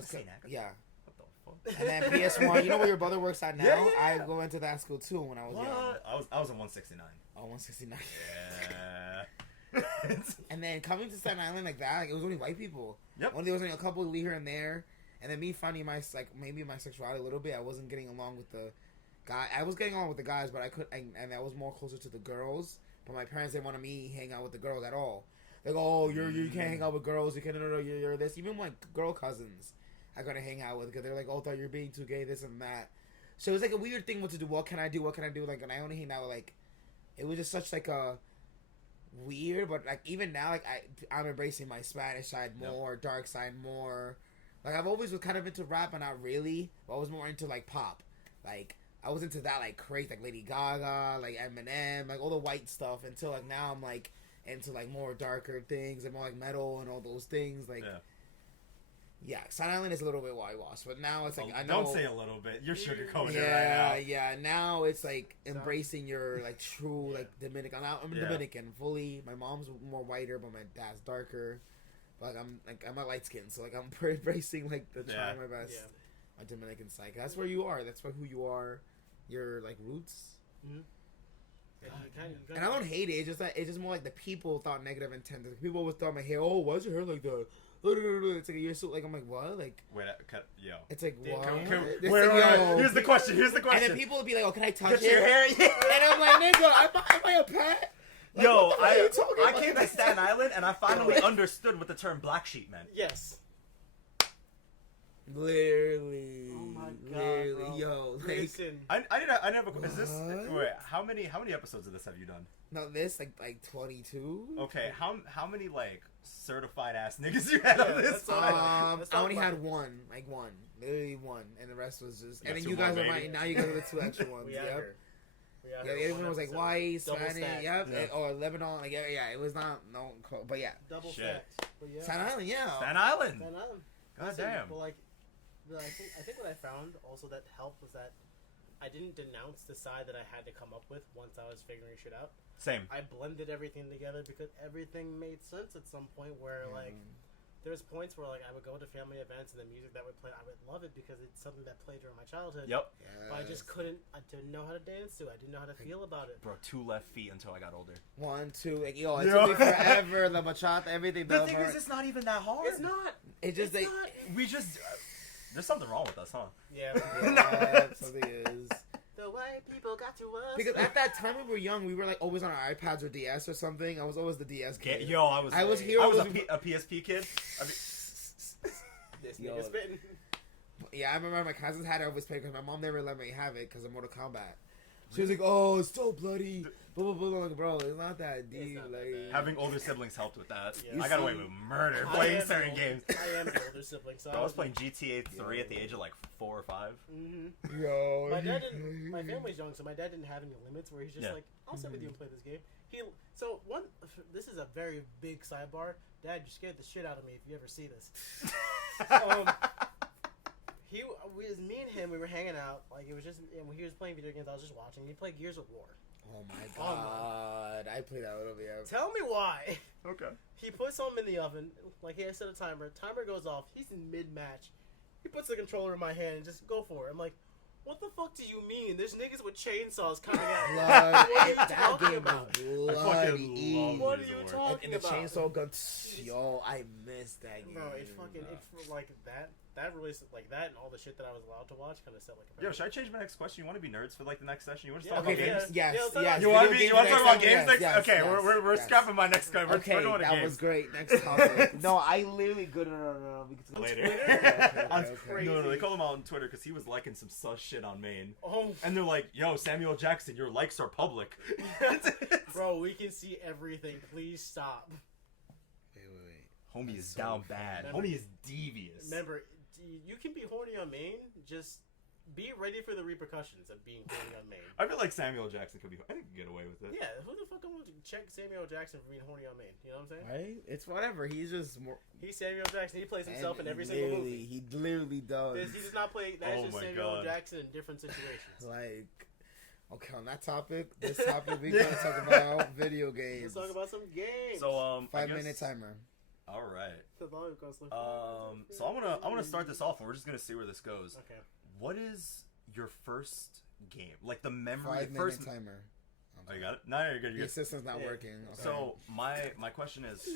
St. Agatha. Yeah. What the fuck? And then PS1. You know where your brother works at now? Yeah. I go into that school too when I was young. I was a 169. Oh, 169. And then coming to Staten Island like that, like, it was only white people. Yep. Only there was only a couple here and there. And then me finding maybe my sexuality a little bit. I wasn't getting along with the guy. I was getting along with the guys, but and I was more closer to the girls. But my parents didn't want me hang out with the girls at all. Like, oh, you can't hang out with girls. You can't. No, you're this. Even my girl cousins, I gotta hang out with because they're like, oh, thought you're being too gay, this and that. So it was like a weird thing what to do. What can I do? What can I do? Like, and I only hang out with like. It was just such like a weird, but like even now, like I'm embracing my Spanish side more, dark side more. Like I've always was kind of into rap, but not really. But I was more into like pop. Like I was into that like crazy, like Lady Gaga, like Eminem, like all the white stuff. Until like now I'm like into like more darker things and more like metal and all those things. Like yeah, Staten Island is a little bit whitewashed, but now it's like I know. Don't say a little bit. You're sugarcoating it right now. Yeah. Now it's like embracing your like true like Dominican. I'm Dominican fully. My mom's more whiter, but my dad's darker. But I'm a light skin, so like I'm embracing like the trying my best. Yeah. My Dominican side. That's where you are. That's who you are. Your like roots. Mm-hmm. And I don't hate it. It's just that it's just more like the people thought negative intent. People always thought my hair. Oh, why's your hair like that? It's like you're so like I'm like what like wait yo. It's like what? Wait. Here's the question. And then people would be like, "Oh, can I touch your hair?" Yeah. And I'm like, "Nigga, am I a pet?" Like, yo, I came to Staten Island and I finally understood what the term black sheep meant. Yes. Literally. Oh my god, bro. Yo, like, listen. I never. Is this wait? How many episodes of this have you done? No, this like 22. Okay, how many like certified ass niggas you had on this? I only had one, literally one, and the rest was just. And then you guys are now you guys are the two extra ones. Yep. Yeah, the other one was like white, Spanish, or Lebanon. Like yeah, it was not but yeah. Double stacked. Staten Island, yeah. Staten Island. God damn. But like, I think what I found also that helped was that I didn't denounce the side that I had to come up with once I was figuring shit out. Same. I blended everything together because everything made sense at some point where like there's points where like I would go to family events and the music that would play, I would love it because it's something that played during my childhood. Yep. Yes. But I just I didn't know how to dance to it. I didn't know how to feel about it. Bro, 2 left feet until I got older. 1, 2, like, yo, it took me forever. The bachata, everything. The thing is, it's not even that hard. It's not. It's just we just. There's something wrong with us, huh? Yeah. Something is. The white people got to us. Because at that time we were young, we were like always on our iPads or DS or something. I was always the DS kid. Yo, I was a PSP kid. This nigga's spitting. Yeah, I remember my cousins had it always played because my mom never let me have it because of Mortal Kombat. She was like, "Oh, it's so bloody." Blah, blah, blah. Like, bro, it's not that deep. Not like that having older siblings helped with that. Yeah. I got away with murder playing certain games. I am the older sibling, so I was playing GTA 3 at the age of like 4 or 5. Mm-hmm. Yo, my dad didn't. My family's young, so my dad didn't have any limits. Where he's just like, "I'll sit with you and play this game." This is a very big sidebar. Dad, you scared the shit out of me. If you ever see this, was me and him. We were hanging out. Like it was just, and he was playing video games. I was just watching. He played Gears of War. Oh my god, I played that a little bit. Tell me why. Okay. He puts something in the oven. Like he has set a timer. Timer goes off. He's in mid match. He puts the controller in my hand and just go for it. I'm like, what the fuck do you mean? There's niggas with chainsaws coming out. What are you talking about? What are you talking and the about? chainsaw gun. Yo, I missed that game. Bro, it's like that really like that and all the shit that I was allowed to watch kind of set like a Yo, should I change my next question? You want to be nerds for like the next session? You want to talk about games? Yes. You want to talk about games next? Okay, we're scrapping my next question. Okay, that was great. Next topic. No, I literally No. Later. That's crazy. No, they call him out on Twitter because he was liking some sus shit on Maine. Oh. And they're like, yo, Samuel Jackson, your likes are public. Bro, we can see everything. Please stop. Wait. Homie is down bad. Homie is devious. Remember, you can be horny on Maine, just be ready for the repercussions of being horny on Maine. I feel like Samuel Jackson could be. I think he could get away with it. Yeah, who the fuck wants to check Samuel Jackson for being horny on Maine? You know what I'm saying? Right? It's whatever. He's just more. He's Samuel Jackson. He plays himself in every single movie. He literally does. He does not play. That's just Samuel Jackson in different situations. Like, okay, on that topic, we're gonna talk about video games. Let's talk about some games. So 5-minute timer. All right. So I'm gonna start this off, and we're just gonna see where this goes. Okay. What is your first game? Like the memory. 5-minute timer. Oh, you got it? No, you're good. The assistant's not working. Okay. So my question is,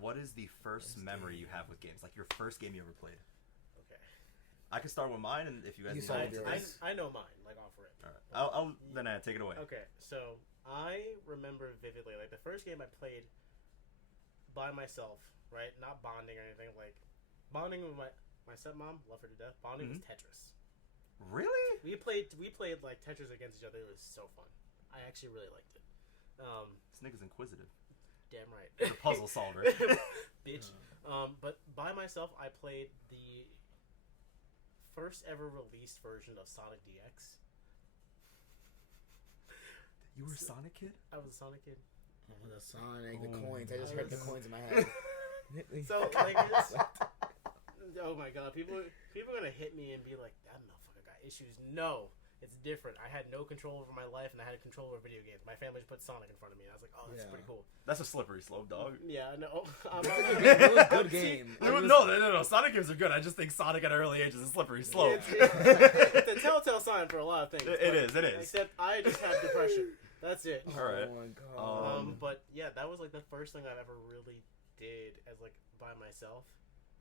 what is the first memory you have with games? Like your first game you ever played? Okay. I can start with mine, and if you guys I know mine, like off rip. All right. I'll then take it away. Okay, so I remember vividly, like the first game I played by myself, right? Not bonding or anything. Like bonding with my stepmom, love her to death. Bonding was Tetris. Really? We played like Tetris against each other. It was so fun. I actually really liked it. This nigga's inquisitive. Damn right. He's a puzzle solver. Bitch. But by myself, I played the first ever released version of Sonic DX. You were a Sonic kid? I was a Sonic kid. Oh, the Sonic, the coins. I just heard the coins in my head. So like, oh my god, people are gonna hit me and be like, that motherfucker got issues. No, it's different. I had no control over my life, and I had control over video games. My family just put Sonic in front of me, and I was like, oh, that's pretty cool. That's a slippery slope, dog. Yeah, no. It was a good game. No. Sonic games are good. I just think Sonic at an early age is a slippery slope. It's a telltale sign for a lot of things. It is. Except I just have depression. That's it. All right. Oh my god. But yeah, that was like the first thing I've ever really did as like by myself,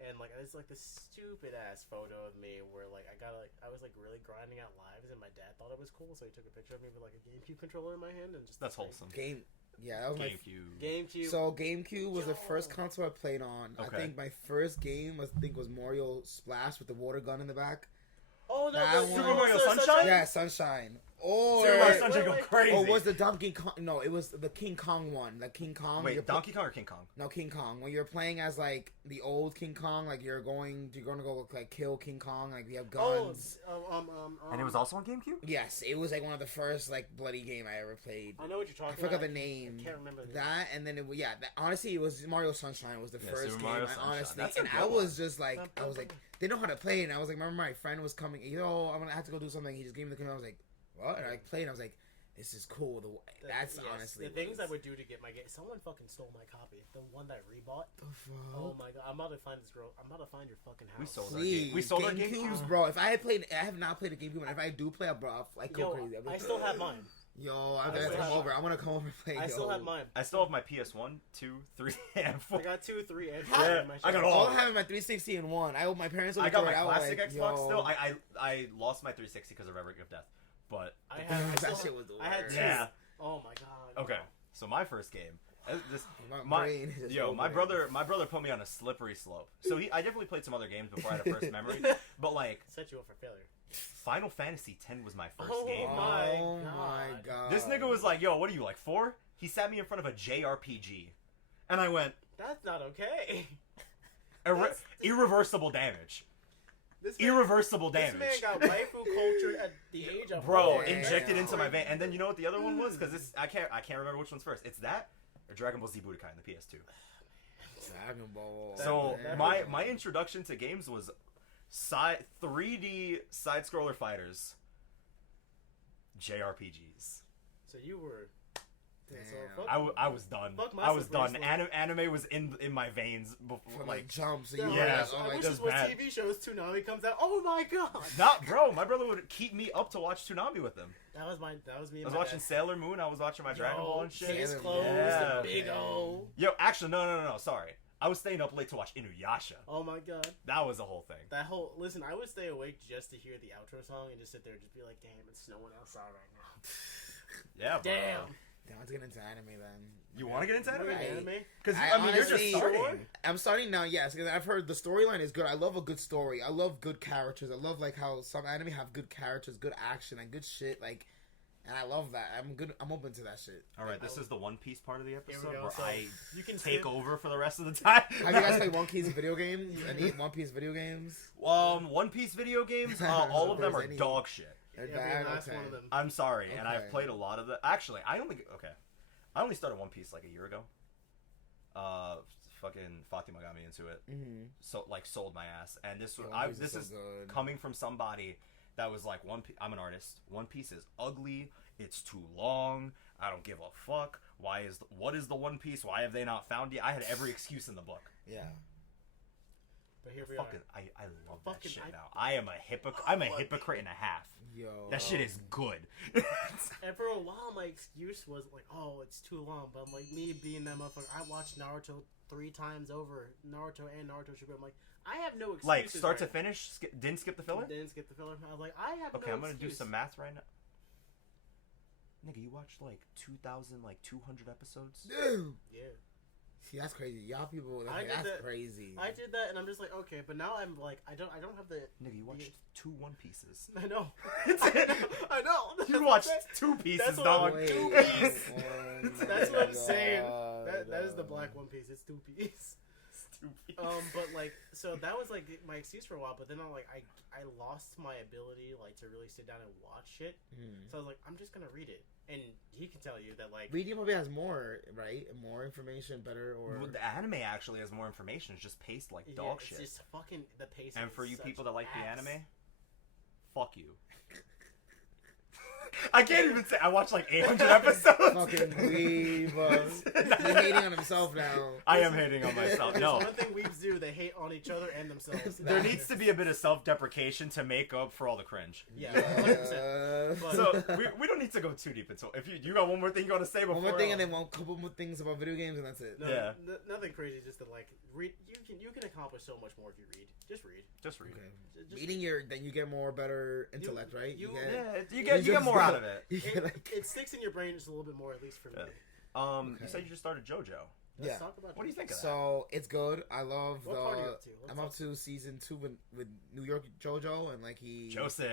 and like it's like this stupid ass photo of me where like I was like really grinding out lives, and my dad thought it was cool, so he took a picture of me with like a GameCube controller in my hand and just that's wholesome. Yeah, that was GameCube. So GameCube was the first console I played on. Okay. I think my first game was Mario Splash with the water gun in the back. Oh no, Super Mario Sunshine? Yeah, Sunshine. Or Super Mario Sunshine go crazy. Or was the Donkey Kong? No, it was the King Kong one. Like King Kong. Wait, Donkey Kong or King Kong? No, King Kong. When you're playing as like the old King Kong, like you're gonna go like kill King Kong. Like you have guns. And it was also on GameCube. Yes, it was like one of the first like bloody game I ever played. I know what you're talking about. I forgot the name. I can't remember that. And then honestly, it was Mario Sunshine was the first game. Honestly, and I was just like, they know how to play, and I was like, remember my friend was coming. I'm gonna have to go do something. He just gave me the controller. I was like, what? And I played. And I was like, this is cool. That's honestly the things I would do to get my game. Someone fucking stole my copy. The one that I rebought. The fuck? Oh my god! I'm about to find this girl. I'm about to find your fucking house. We sold our GameCubes, bro. If I have not played a GameCube, and if I do play, bro, I go crazy. I still have mine. Yo, I'm gonna come over. I'm gonna come over and play. I still have mine. I still have my PS1, 2, 3, and 4. I got 2, 3, and 4. I got all. I have my 360 and 1. I hope my parents will. I got my classic Xbox still. I lost my 360 because of Reverend of Death, but that shit was the worst. I had 2. Yeah. Oh my god. Okay, so my first game. My brother put me on a slippery slope. So I definitely played some other games before I had a first memory, but like set you up for failure. Final Fantasy X was my first game. Oh my god! This nigga was like, "Yo, what are you like 4?" He sat me in front of a JRPG, and I went, "That's not okay." Irreversible damage. Irreversible damage. This man got waifu culture at the age of injected into my vein. And then you know what the other one was? Because I can't remember which one's first. It's that or Dragon Ball Z Budokai in the PS2. Dragon Ball. So my introduction to games was 3D side scroller fighters, JRPGs. So you were. I was done. I was done. Anime was in my veins before, like jumps. Yeah, I wish this was TV shows. Toonami comes out. Oh my god! Not bro. My brother would keep me up to watch Toonami with him. That was me. I was watching Sailor Moon. I was watching my Dragon Ball and shit. Case closed. The Big O. Yo, actually, no. Sorry. I was staying up late to watch Inuyasha. Oh my god. That was the whole thing. Listen, I would stay awake just to hear the outro song and just sit there and just be like, damn, it's snowing outside right now. Yeah, bro. Damn. Let's get into anime then. You want to get into anime? Because you're just starting. I'm starting now, yes, because I've heard the storyline is good. I love a good story. I love good characters. I love like how some anime have good characters, good action, and good shit. Like, and I love that. I'm open to that shit. All right, this is the One Piece part of the episode where so you can take over for the rest of the time. Have you guys played One Piece video games? Any One Piece video games? One Piece video games. All of them are dog shit. One of them. I'm sorry, and I've played a lot of the. Actually, I only started One Piece like a year ago. Fucking Fatima got me into it. Mm-hmm. So sold my ass, and this is coming from somebody that was like I'm an artist. One Piece is ugly. It's too long. I don't give a fuck. What is the One Piece? Why have they not found it? I had every excuse in the book. Yeah. But here we Fucking, are. I love that shit now. I am a hypocrite. I'm a hypocrite and a half. Yo, That shit is good. And for a while, my excuse was like, "Oh, it's too long." But I'm like, me being that motherfucker, I watched Naruto 3 times over, Naruto and Naruto Shippuden. I'm like, I have no excuses. Like start to right finish, didn't skip the filler. Didn't skip the filler. I was like, I have Okay, no I'm gonna do excuse. some math right now. Nigga, you watched like 2,200 episodes. Dude. Yeah. See, that's crazy. Y'all people, I did that's that- crazy. I did that, and I'm just like, okay, but now I'm like, I don't have the. Nigga, you watched 2 One Pieces. I know. I know. You watched 2 pieces, that's what dog. I'm- 2 piece. Oh That's my what I'm saying. God. That is the black One Piece. It's 2 piece. But like, so that was like my excuse for a while. But then I lost my ability like to really sit down and watch shit. So I was like, I'm just gonna read it, and he can tell you that like Reading probably has more, right? More information, better, or Well, the anime actually has more information. It's just paced like dog it's shit. just fucking the pace. And is for you such people that like the ass. anime, fuck you. I can't even say I watched like 800 episodes. fucking weeb. He's hating on himself now. I am hating on myself. There's No, one thing weebs do: they hate on each other and themselves. there needs to be a bit of self-deprecation to make up for all the cringe. Yeah, 100%. But- So we don't need to go too deep into it. If you got one more thing you want to say before One more thing, and then one couple more things about video games, and that's it. No, Yeah. nothing crazy. Just to like read. You can accomplish so much more if you read. Just read. just read. Okay. Just Reading then you get more better intellect, right? you- Yeah, you get more out of it. You get, like, It sticks in your brain just a little bit more, at least for me. Yeah. Okay. You said you just started JoJo. Let's Yeah. talk about What do you think of that? So it's good. I love What part are you up to? Let's I'm up talk. to season 2 with New York JoJo, and like Joseph.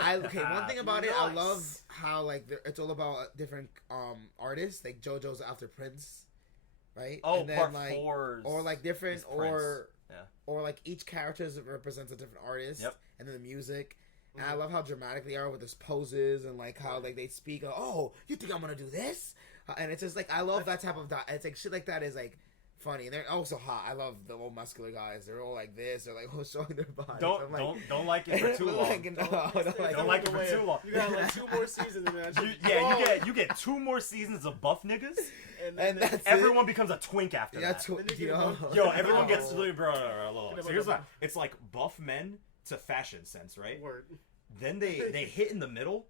Okay, one thing about it, I Nice. love how like it's all about different artists. Like JoJo's after Prince, right? Oh, and then, part like, 4. or like different, is Prince. Yeah. or like each character represents a different artist. Yep. And then the music. And Mm-hmm. I love how dramatic they are with his poses and like how like they speak. Oh, you think I'm gonna do this? And it's just like I love that type of. It's like shit like that is like funny. And they're also hot. I love the old muscular guys. They're all like this. They're like all showing their bodies. I'm like, Don't like it for too long. like, no, Don't like it for too long. You got like 2 more seasons in that. You get 2 more seasons of buff niggas, And that's everyone becomes a twink after Yeah, that. Then you get a bunch- Yo, everyone No. gets really bro. So here's what it's like: buff men to fashion sense, right? Word. Then they hit in the middle,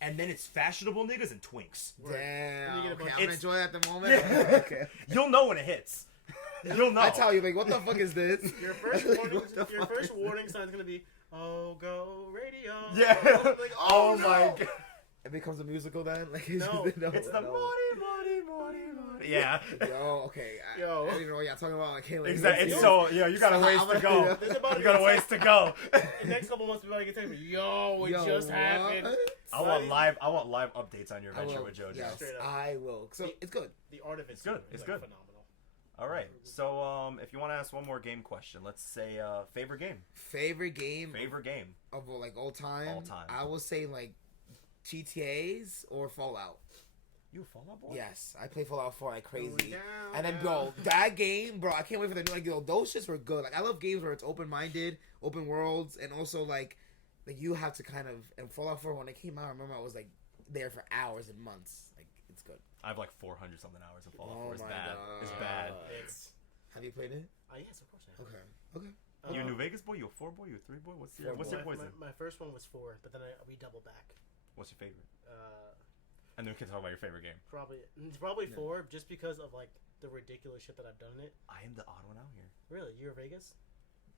and then it's fashionable niggas and twinks. Damn. And you get a Okay, bunch- I'm gonna It's- enjoy it at the moment. Yeah. Okay. You'll know when it hits. You'll know. I tell you, like, what the fuck is this? Your first Like, warning, what the your fuck first is warning sign is gonna be, "Oh, go radio." Yeah. Like, Oh no. my god. It becomes a musical then? Like, No, It's the money. Yeah. Yo, okay. Yo. I don't even know what y'all talking about. I can't like, Exactly. It's listen. so you got a So ways I'm to gonna- go. There's about You got a ways to go. The next couple months, people are gonna tell me, "Yo, it Yo, just what? happened." I want live updates on your I adventure will. with JoJo. Yes, Straight up. I will. So it's good. The art of It's good. is, It's like, good. phenomenal. All right. So if you want to ask one more game question, let's say favorite game. Favorite game Favorite game. of like all time. All time. I will say like GTA's or Fallout. You a Fallout boy? Yes, I play Fallout 4 like crazy. Going down, And then, down. bro, that game, bro, I can't wait for the new. Like, yo, those shits were good. Like, I love games where it's open-minded, open worlds, and also like you have to kind of. And Fallout 4 when it came out, I remember I was like there for hours and months. Like, it's good. I have like 400 something hours of Fallout Oh 4. It's my bad. God. It's bad. It's Have you played it? yes, of course. I have. Okay. You a Um, New Vegas boy? You a 4 boy? You a 3 boy? What's your my, poison? my first one was 4, but then we double back. What's your favorite? Uh, And then we can talk about your favorite game. probably 4, just because of like the ridiculous shit that I've done in it. I am the odd one out here. Really, you're Vegas?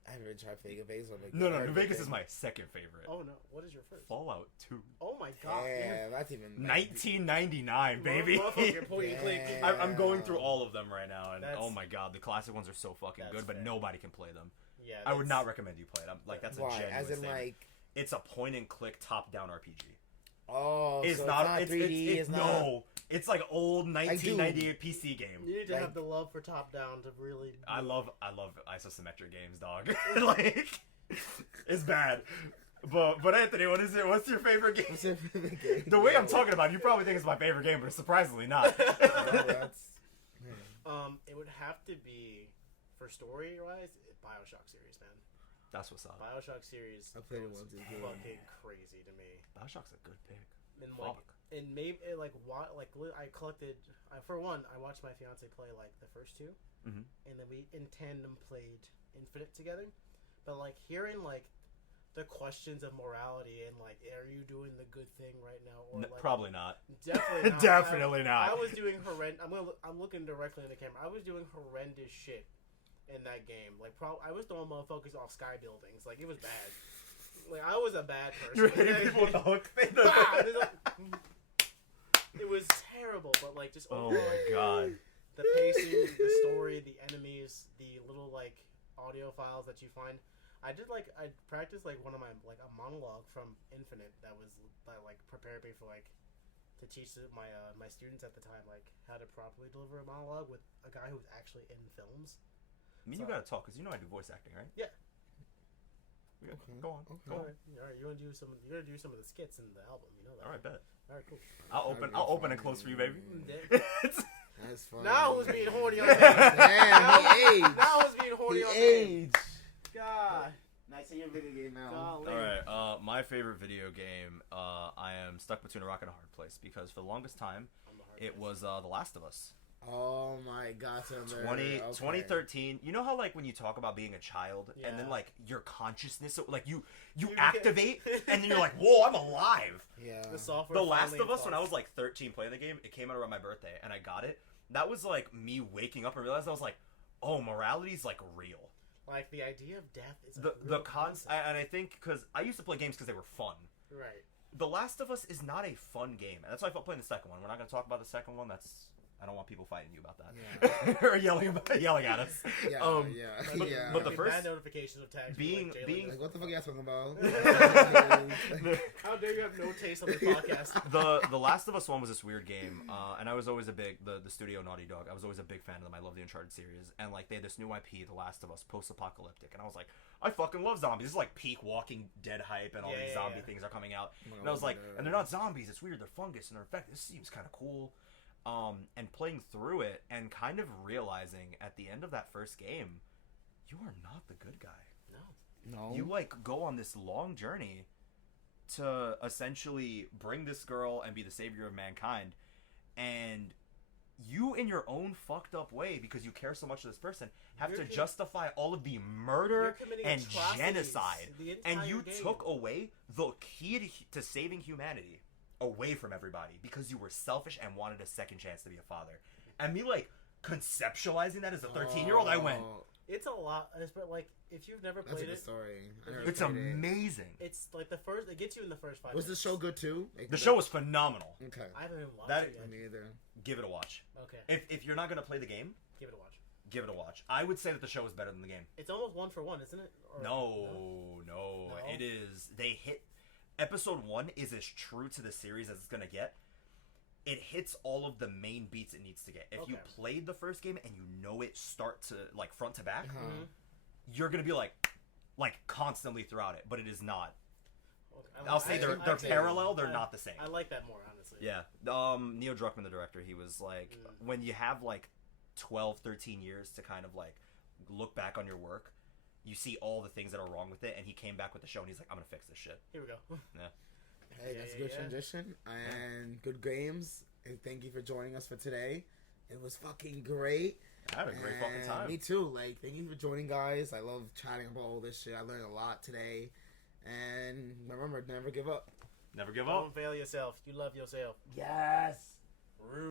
I haven't even tried Vegas. Or, like, No, heard New good Vegas is thing. my second favorite. Oh no, what is your first? Fallout 2. Oh my god, Yeah, that's even. 1999, baby. Motherfucker, point and click. Yeah. I'm going through all of them right now, and That's- oh my god, the classic ones are so fucking That's good, but fair. nobody can play them. Yeah, I would that's- not recommend you play it. Like that's a Why? genuine As in, statement. like, It's a point and click top down RPG. oh, It's so not. it's not 3D. It's not. no. It's like old 1998 PC game. You need to Like- have the love for top down to really. I love isometric games, dog. Like, it's bad. But Anthony, what is it? What's your favorite game? What's your favorite game? The way I'm talking about it, you probably think it's my favorite game, but it's surprisingly not. Oh, that's. It would have to be for story wise, BioShock series, man. That's what's up. BioShock series. I played it was once, it's good. fucking crazy to me. BioShock's a good pick. And like, Fuck. and maybe like I collected. For one, I watched my fiance play like the first two, Mm-hmm. and then we in tandem played Infinite together. But like hearing like the questions of morality and like, are you doing the good thing right now? Or like, Probably not. Definitely not. Definitely not. I was doing horrendous. I'm looking directly in the camera. I was doing horrendous shit in that game. Like, I was throwing motherfuckers off sky buildings. Like, it was bad. Like, I was a bad person. You're hitting people with the hook thing. It was terrible, but like just Oh overall, my god. the pacing, the story, the enemies, the little like audio files that you find. I practiced like one of my like a monologue from Infinite that like prepared me for like to teach my my students at the time like how to properly deliver a monologue with a guy who's actually in films. I mean, you gotta talk because you know I do voice acting, right? Yeah. Okay. Okay. Go on. Okay. Go on. All right. You're gonna do some of the skits in the album. You know that. All right, bet. All right, cool. I'll open and close for you, baby. That's funny. Now who's being horny on me? Damn, he aged. Now who's being horny He on me? aged. God. Nice to your video game now. Golly. All right. My favorite video game. I am stuck between a rock and a hard place because for the longest time, it was The Last of Us. Oh my god. 2013. You know how like when you talk about being a child and then Yeah. like your consciousness, like you activate and then you're like, whoa, I'm alive. Yeah. The software. The Last finally of Us, when I functions. was like 13 playing the game, it came out around my birthday and I got it. That was like me waking up and realizing I was like, oh, morality's like real. Like the idea of death is The concept, and I think because I used to play games because they were fun. right. The Last of Us is not a fun game, and that's why I felt playing the second one. We're not going to talk about the second one. I don't want people fighting you about that or yelling at us. Yeah, but- yeah. but the Bad first- notifications of tags being- like, being- Like, what the fuck are you talking about? How dare you have no taste on this podcast? The Last of Us one was this weird game, and I was always a big the studio Naughty Dog. I was always a big fan of them. I love the Uncharted series, and like they had this new IP, The Last of Us, post-apocalyptic, and I was like, I fucking love zombies. This is like peak Walking Dead hype, and all these zombie things are coming out. And I was like, and they're not zombies. It's weird. They're fungus, and they're infected. This seems kind of cool. And playing through it and kind of realizing at the end of that first game, you are not the good guy. No. You like go on this long journey to essentially bring this girl and be the savior of mankind, and you in your own fucked up way, because you care so much of this person, have to justify all of the murder and genocide, and you took away the key to saving humanity away from everybody because you were selfish and wanted a second chance to be a father. And me like conceptualizing that as a 13-year-old, I went, It's a lot, but like if you've never That's a played good it, story. it's amazing. it's like the first. It gets you in the first 5 Was the minutes. show good too? Like, The show was phenomenal. Okay. I haven't even watched That- it yet. Me either. Give it a watch. Okay, If you're not gonna play the game, give it a watch. give it a watch. I would say that the show is better than the game. It's almost 1 for 1, isn't it? Or, No. It is. They hit. Episode 1 is as true to the series as it's gonna get. It hits all of the main beats it needs to get. If you played the first game and you know it start to like front to back, you're gonna be like constantly throughout it. But it is not. Okay. I'll say they're parallel. They're not the same. I like that more, honestly. Yeah. Neil Druckmann, the director, he was like, when you have like 12, 13 years to kind of like look back on your work, you see all the things that are wrong with it, and he came back with the show and he's like, I'm gonna fix this shit. Here we go. Yeah. Hey, that's a good transition and good games. And thank you for joining us for today. It was fucking great. I had a great fucking time. Me too. Like, thank you for joining, guys. I love chatting about all this shit. I learned a lot today. And remember, never give up. Never give up. Don't fail yourself. You love yourself. Yes. Rude.